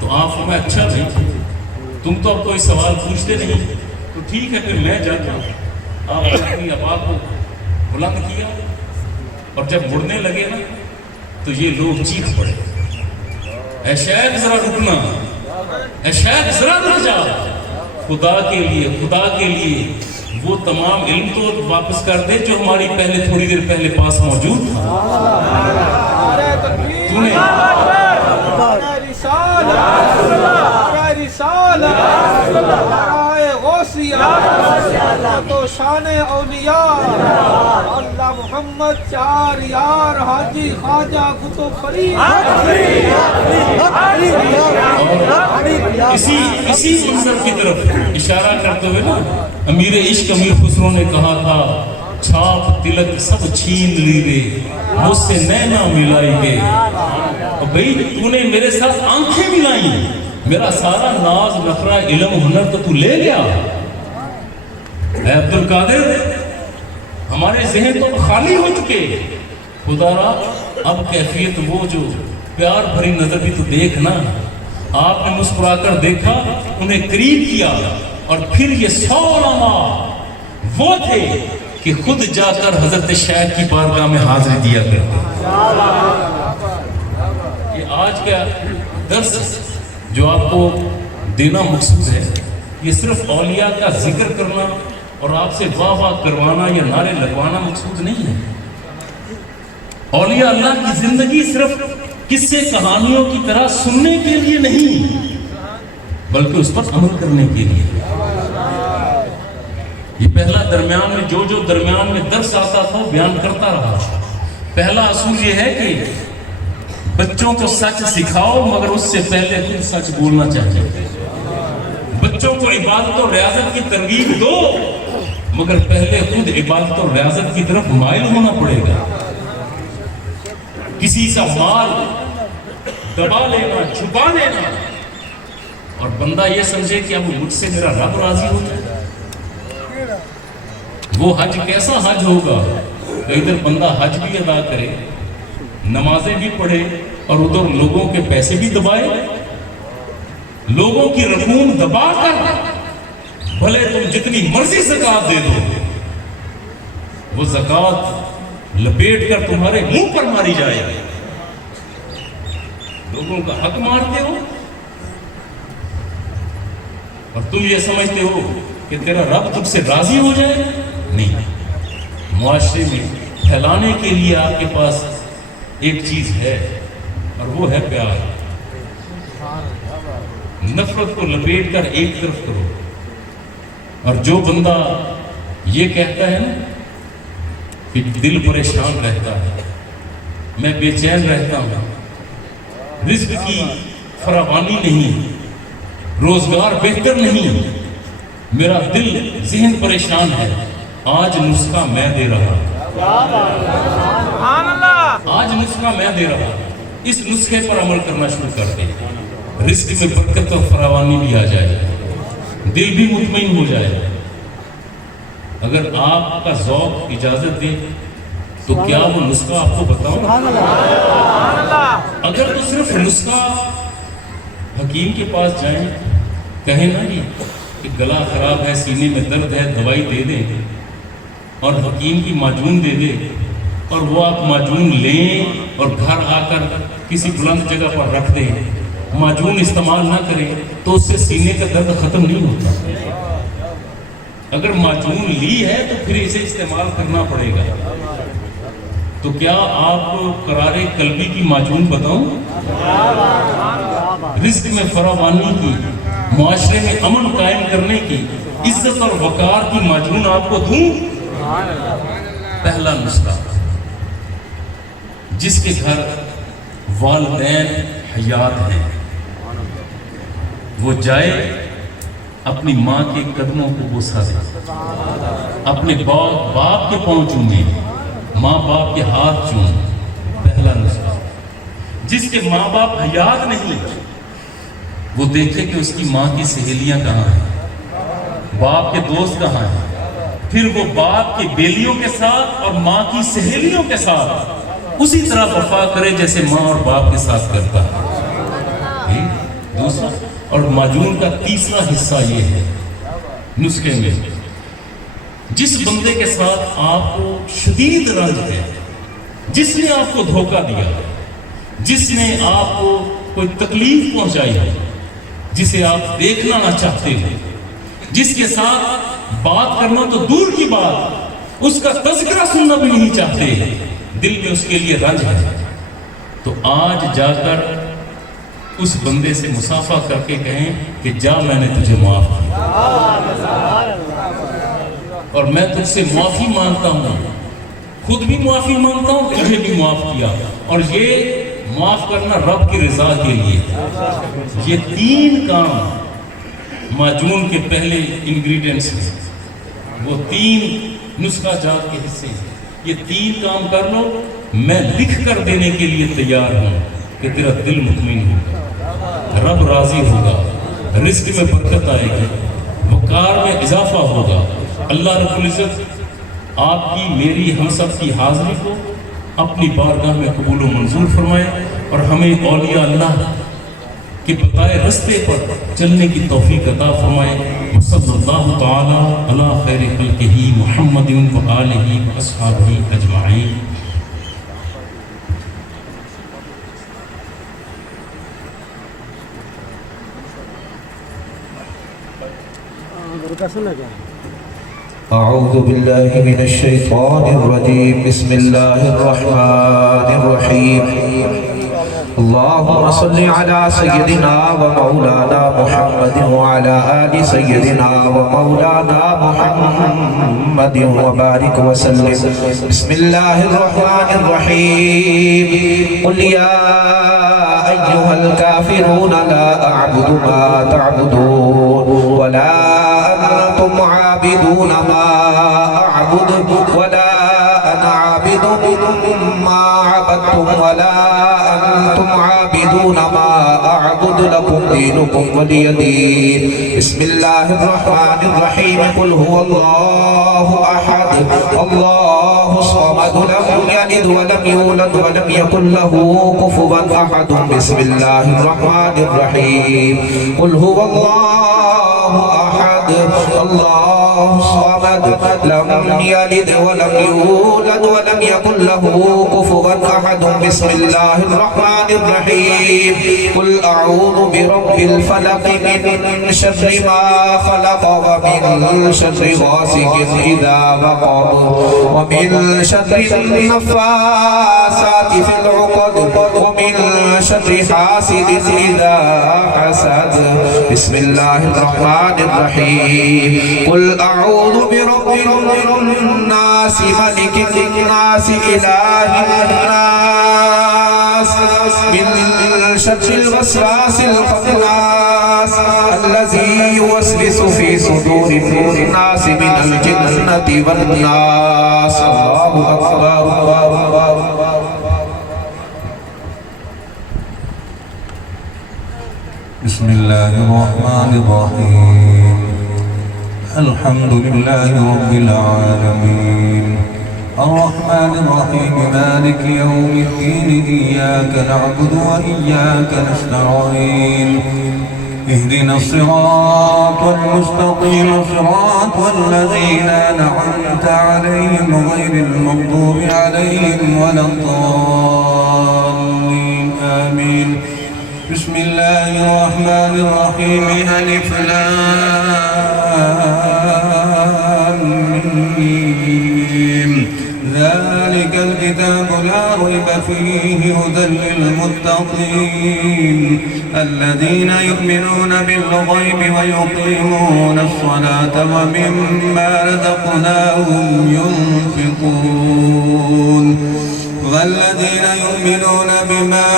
تو آپ فرمائے، اچھا بھائی تم تو اب کوئی سوال پوچھتے نہیں، تو ٹھیک ہے پھر میں جاتا ہوں، آپ نے اپنی ابا کو بلند کیا اور جب مڑنے لگے نا تو یہ لوگ چیخ پڑے، اے شیخ ذرا رکنا، اے شیخ ذرا رک جا، خدا کے لیے وہ تمام علم تو واپس کر دے جو ہماری پہلے تھوڑی دیر پہلے پاس موجود تھا۔ تو نے تو شان اولیاء اللہ محمد چار یار حاجی خواجہ قطب فرید، اسی منظر کی طرف اشارہ کرتے ہوئے نا امیر عشق امیر خسرو نے کہا تھا، چھاپ تلک سب چھین لیے مجھ سے نینا ملائی گے۔ بھئی تو نے میرے ساتھ آنکھیں ملائیں، میرا سارا ناز نخرہ علم ہنر تو لے گیا۔ اے عبد القادر ہمارے ذہن تو خالی ہو چکے، خدا را اب کیفیت وہ جو پیار بھری نظر بھی تو دیکھ نا۔ آپ نے مسکرا کر دیکھا، انہیں قریب کیا، اور پھر یہ 100 علماء وہ تھے کہ خود جا کر حضرت شیخ کی بارگاہ میں حاضری دیا کرتے۔ یہ آج کا درس جو آپ کو دینا مقصود ہے، یہ صرف اولیاء کا ذکر کرنا اور آپ سے واہ واہ کروانا یا نعرے لگوانا مقصود نہیں ہے۔ اولیاء اللہ کی زندگی صرف قصے کہانیوں کی طرح سننے کے لیے نہیں، بلکہ اس پر عمل کرنے کے لیے۔ یہ پہلا درمیان میں جو درمیان میں درس آتا تھا بیان کرتا رہا۔ پہلا اصول یہ ہے کہ بچوں کو سچ سکھاؤ مگر اس سے پہلے خود سچ بولنا چاہیے۔ بچوں کو عبادت اور ریاضت کی ترغیب دو مگر پہلے خود عبادت اور ریاضت کی طرف مائل ہونا پڑے گا۔ کسی کا مال دبا لینا، چھپا لینا اور بندہ یہ سمجھے کہ اب مجھ سے میرا رب راضی ہو جائے، وہ حج کیسا حج ہوگا کہ ادھر بندہ حج بھی ادا کرے، نمازیں بھی پڑھے اور ادھر لوگوں کے پیسے بھی دبائے، لوگوں کی رقوم دبا کر بھلے تم جتنی مرضی زکوٰۃ دے دو، وہ زکوٰۃ لپیٹ کر تمہارے منہ پر ماری جائے، لوگوں کا حق مارتے ہو اور تم یہ سمجھتے ہو کہ تیرا رب تم سے راضی ہو جائے۔ نہیں، معاشرے میں پھیلانے کے لیے آپ کے پاس ایک چیز ہے اور وہ ہے پیار۔ نفرت کو لپیٹ کر ایک طرف کرو، اور جو بندہ یہ کہتا ہے نا کہ دل پریشان رہتا ہے، میں بے چین رہتا ہوں، رزق کی فراوانی نہیں، روزگار بہتر نہیں، میرا دل ذہن پریشان ہے، آج نسخہ میں دے رہا ہوں، آج نسخہ میں دے رہا ہوں، اس نسخے پر عمل کرنا شروع کر دیں، رزق میں برکت اور فراوانی بھی آ جائے، دل بھی مطمئن ہو جائے۔ اگر آپ کا ذوق اجازت دے تو کیا وہ نسخہ آپ کو بتاؤں؟ اگر تو صرف نسخہ حکیم کے پاس جائیں، کہیں نا کہ گلا خراب ہے، سینے میں درد ہے، دوائی دے دیں، اور حکیم کی معجون دے دے، اور وہ آپ معجون لیں اور گھر آ کر کسی بلند جگہ پر رکھ دیں، معجون استعمال نہ کریں تو اس سے سینے کا درد ختم نہیں ہوتا۔ اگر معجون لی ہے تو پھر اسے استعمال کرنا پڑے گا۔ تو کیا آپ کو قرار قلبی کی معجون بتاؤں؟ رزق میں فراوانی کی، معاشرے میں امن قائم کرنے کی، عزت اور وقار کی معجون آپ کو دوں؟ پہلا نسخہ، جس کے گھر والدین حیات ہیں وہ جائے اپنی ماں کے قدموں کو بوسہ دے، اپنے باپ کے پاؤں چومے، ماں باپ کے ہاتھ چوم۔ پہلا نسخہ، جس کے ماں باپ حیات نہیں وہ دیکھے کہ اس کی ماں کی سہیلیاں کہاں ہیں، باپ کے دوست کہاں ہیں، پھر وہ باپ کی بیلیوں کے ساتھ اور ماں کی سہیلیوں کے ساتھ اسی طرح وفا کرے جیسے ماں اور باپ کے ساتھ کرتا ہے۔ دوسرا اور معجون کا تیسرا حصہ یہ ہے نسخے میں، جس بندے کے ساتھ آپ کو شدید رنج ہے، جس نے آپ کو دھوکہ دیا، جس نے آپ کو کوئی تکلیف پہنچائی ہے، جسے آپ دیکھنا نہ چاہتے ہو، جس کے ساتھ بات کرنا تو دور کی بات، اس کا تذکرہ سننا بھی نہیں چاہتے، دل میں اس کے لیے رنج ہے، تو آج جا کر اس بندے سے مصافحہ کر کے کہیں کہ جا، میں نے تجھے معاف کیا اور میں تجھ سے معافی مانگتا ہوں، خود بھی معافی مانگتا ہوں، تجھے بھی معاف کیا، اور یہ معاف کرنا رب کی رضا کے لیے۔ یہ 3 کام معجون کے پہلے انگریڈینٹس ہیں، وہ 3 نسخہ جات کے حصے ہیں، یہ 3 کام کر لو، میں لکھ کر دینے کے لیے تیار ہوں کہ تیرا دل مطمئن ہوگا، رب راضی ہوگا، رزق میں برکت آئے گی، وقار میں اضافہ ہوگا۔ اللہ رب العزت آپ کی، میری، ہم سب کی حاضری کو اپنی بارگاہ میں قبول و منظور فرمائے، اور ہمیں اولیاء اللہ کے بتائے رستے پر چلنے کی توفیق عطا فرمائے۔ صلی اللہ تعالی علی خیر خلقہ محمد و آلہ و اصحابہ اجمعین۔ أعوذ بالله من الشيطان الرجيم بسم الله الرحمن الرحيم اللهم صل على سيدنا ومولانا محمد وعلى آل سيدنا ومولانا محمد وبارك وسلم بسم الله الرحمن الرحيم قل يا أيها الكافرون لا أعبد ما تعبدون ولا أنتم عابدون ما أعبد ولا أنا عابد ما عبدتم ولا أنتم عابدون ما أعبد لكم دينكم ولي دين بسم الله الرحمن الرحيم قل هو الله أحد الله الصمد لم يلد ولم يولد ولم يكن له كفوا أحد بسم الله الرحمن الرحيم قل هو الله أحد الله الصمد لم يلد ولم يولد ولم يكن له كفوا أحد بسم الله الرحمن الرحيم قل أعوذ برب الفلق من شر ما خلق ومن شر غاسق إذا وقب ومن شر النفاثات في العقد ومن شر حاسد إذا حسد بسم الله الرحمن الرحيم قل أعوذ برب الناس ملك الناس إله الناس من شر الوسواس الخناس الذي يوسوس في صدور الناس من الجنة والناس الله أكبر بسم الله الرحمن الرحيم الحمد لله رب العالمين الرحمن الرحيم مالك يوم الدين إياك نعبد وإياك نستعين اهدنا الصراط المستقيم صراط الذين أنعمت عليهم غير المغضوب عليهم ولا الضالين آمين بسم الله الرحمن الرحيم ألف لام ميم ذلك الكتاب لا ريب فيه هدى للمتقين الذين يؤمنون بالغيب ويقيمون الصلاة ومما رزقناهم ينفقون والذين يؤمنون بما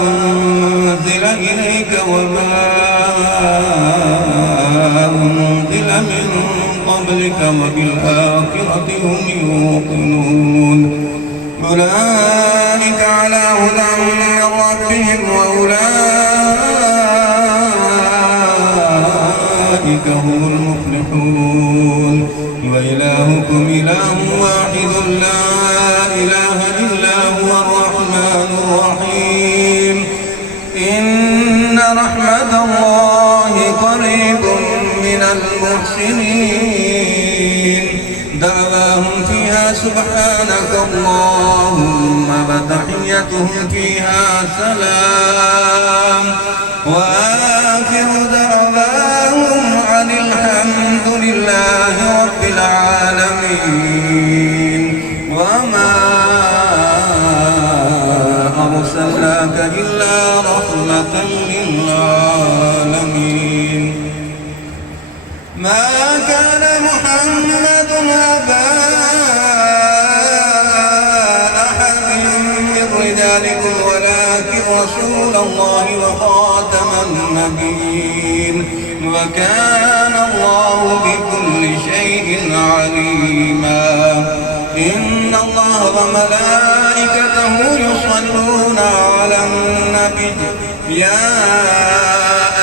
أنزل إليك وما أنزل من قبلك وبالآخرة هم يوقنون أولئك على هدى من ربهم وأولئك هم المفلحون وإلهكم إله واحد لا إله إلا هو الرحمن الرحيم إن رحمة الله قريب من المحسنين المحسنين دعواهم فيها سبحانك اللهم وتحيتهم فيها سلام وآخر دعواهم عن الحمد لله رب العالمين وما أرسلناك إلا رحمة للعالمين ما كان محمد أبا أحد من رجالكم ولكن رسول الله وخاتم النبيين وكان الله بكل شيء عليما إن الله وملائكته يصلون على النبي يا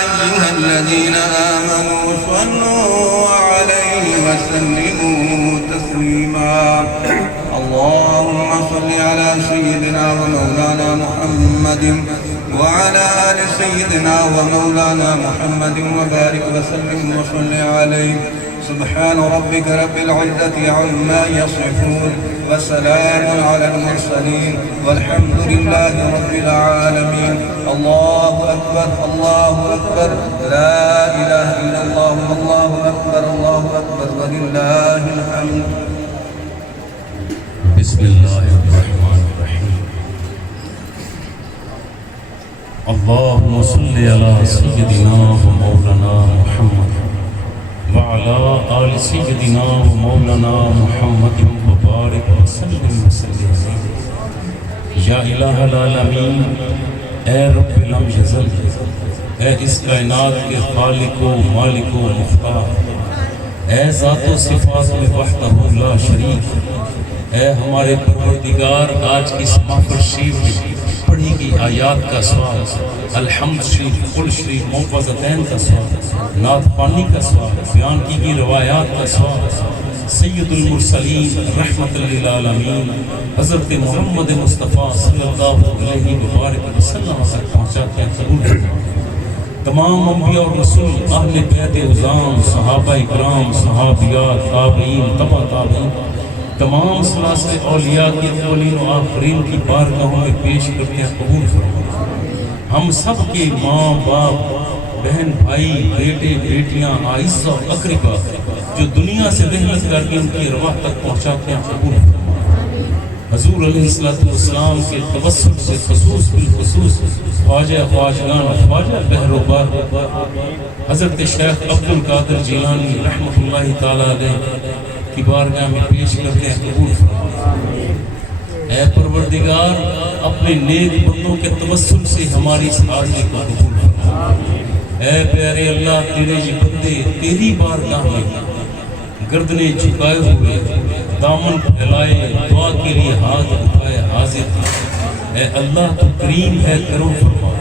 أيها الذين آمنوا صلوا عليه وسلموا تسليما اللهم صل على سيدنا ومولانا محمد وعلى آل سيدنا ومولانا محمد وبارك وسلم وصل عليه سبحان ربك رب العزة عما يصفون وسلام على المرسلين والحمد لله رب العالمين الله أكبر الله أكبر لا إله إلا الله والله أكبر ولله الحمد بسم الله الرحمن الرحيم اللهم صل على سيدنا ومولانا محمد وعلى آل سيدنا ومولانا محمد وبارك وسلم یا الہ العالمین، اے رب لم یزل، اے اس کائنات کے خالق و مالک و مختار، اے ذات و صفات میں وحدہ لا شریک، اے ہمارے پروردگار، آج کی اس محفل شریف میں پڑھی گئی آیات کا سوال، الحمد شریف، قل شریف، موعظتین کا سوال، نعت خوانی کا سوال، بیان کی گئی روایات کا سوال، سید المرسلین رحمت للعالمین حضرت محمد مصطفیٰ صلی اللہ علیہ وآلہ وسلم تک پہنچاتے ہیں قبول کریں۔ تمام انبیاء اور رسول، اہل بیت عظام، صحابہ اکرام، صحابیات، تابعین، تبع تابعین، تمام سلاسل اولیاء کی اولین و آخرین کی بارگاہوں میں پیش کرتے ہیں قبول فرمائیں۔ ہم سب کے ماں باپ، بہن بھائی، بیٹے بیٹیاں، اعزاء و اقربا جو دنیا سے رحلت کر کے ان کی ارواح تک پہنچاتے ہیں قبول فرمائیں۔ حضور علیہ السلام کے توسل سے خصوص بالخصوص خواجہ خواجگان، خواجہ بہروبر حضرت شیخ عبد القادر جیلانی رحمۃ اللہ تعالیٰ علیہ کی بارگاہ میں پیش کرتے ہیں قبول فرمائیں۔ اے پروردگار، اپنے نیک بندوں کے توسل سے ہماری اس حاضری کو قبول فرمائیں۔ اے پیارے اللہ، تیرے یہ بندے تیری بارگاہ میں گردنیں جھکائے ہوئے، دامن پھیلائے، دعا کے لیے ہاتھ اٹھائے حاضر ہیں۔ اے اللہ، تو کریم ہے، کرم فرما،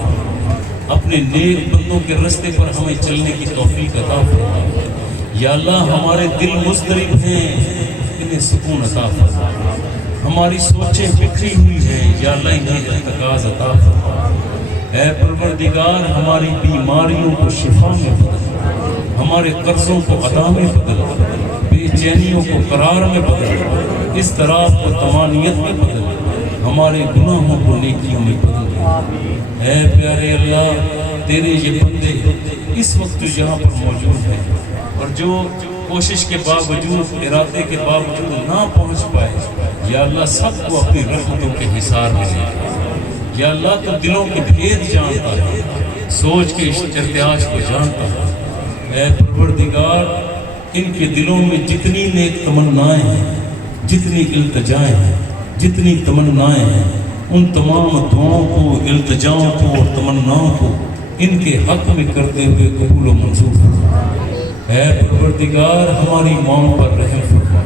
اپنے نیک بندوں کے رستے پر ہمیں چلنے کی توفیق عطا فرما۔ یا اللہ، ہمارے دل مضطرب ہیں، انہیں سکون عطا فرما۔ ہماری سوچیں بکھری ہوئی ہیں، یا اللہ انہیں ارتکاز عطا فرما۔ اے پروردگار، ہماری بیماریوں کو شفا میں بدل، ہمارے قرضوں کو ادا میں بدل، بے چینیوں کو قرار میں بدل، اضطراب کو طمانینت میں بدل، ہمارے گناہوں کو نیکیوں میں بدل۔ اے پیارے اللہ، تیرے یہ بندے اس وقت یہاں پر موجود ہیں اور جو کوشش کے باوجود، ارادے کے باوجود نہ پہنچ پائے، یا اللہ سب کو اپنی رحمتوں کے حصار میں لے۔ یا اللہ، تو دلوں کے بھید جانتا ہے، سوچ کے ارتیاج کو جانتا ہے۔ اے پروردگار، ان کے دلوں میں جتنی نیک تمنائیں ہیں، جتنی التجائیں ہیں، جتنی تمنائیں ہیں، ان تمام دعاؤں کو، التجاؤں کو اور تمناؤں کو ان کے حق میں کرتے ہوئے قبول و منظور فرما۔ اے پروردگار، ہماری ماں پر رحم فرما،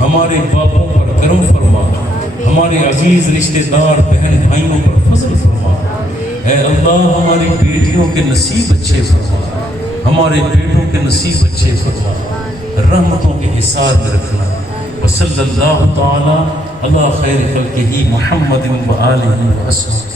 ہمارے باپوں پر کرم فرما، ہمارے عزیز رشتہ دار بہن بھائیوں پر فضل فرما۔ اے اللہ، ہماری بیٹیوں کے نصیب اچھے فرما، ہمارے بیٹوں کے نصیب اچھے فرما، رحمتوں کے حصار میں رکھنا۔ وصلی اللہ تعالی علی خیر خلقہ محمد و آلہ وسلم۔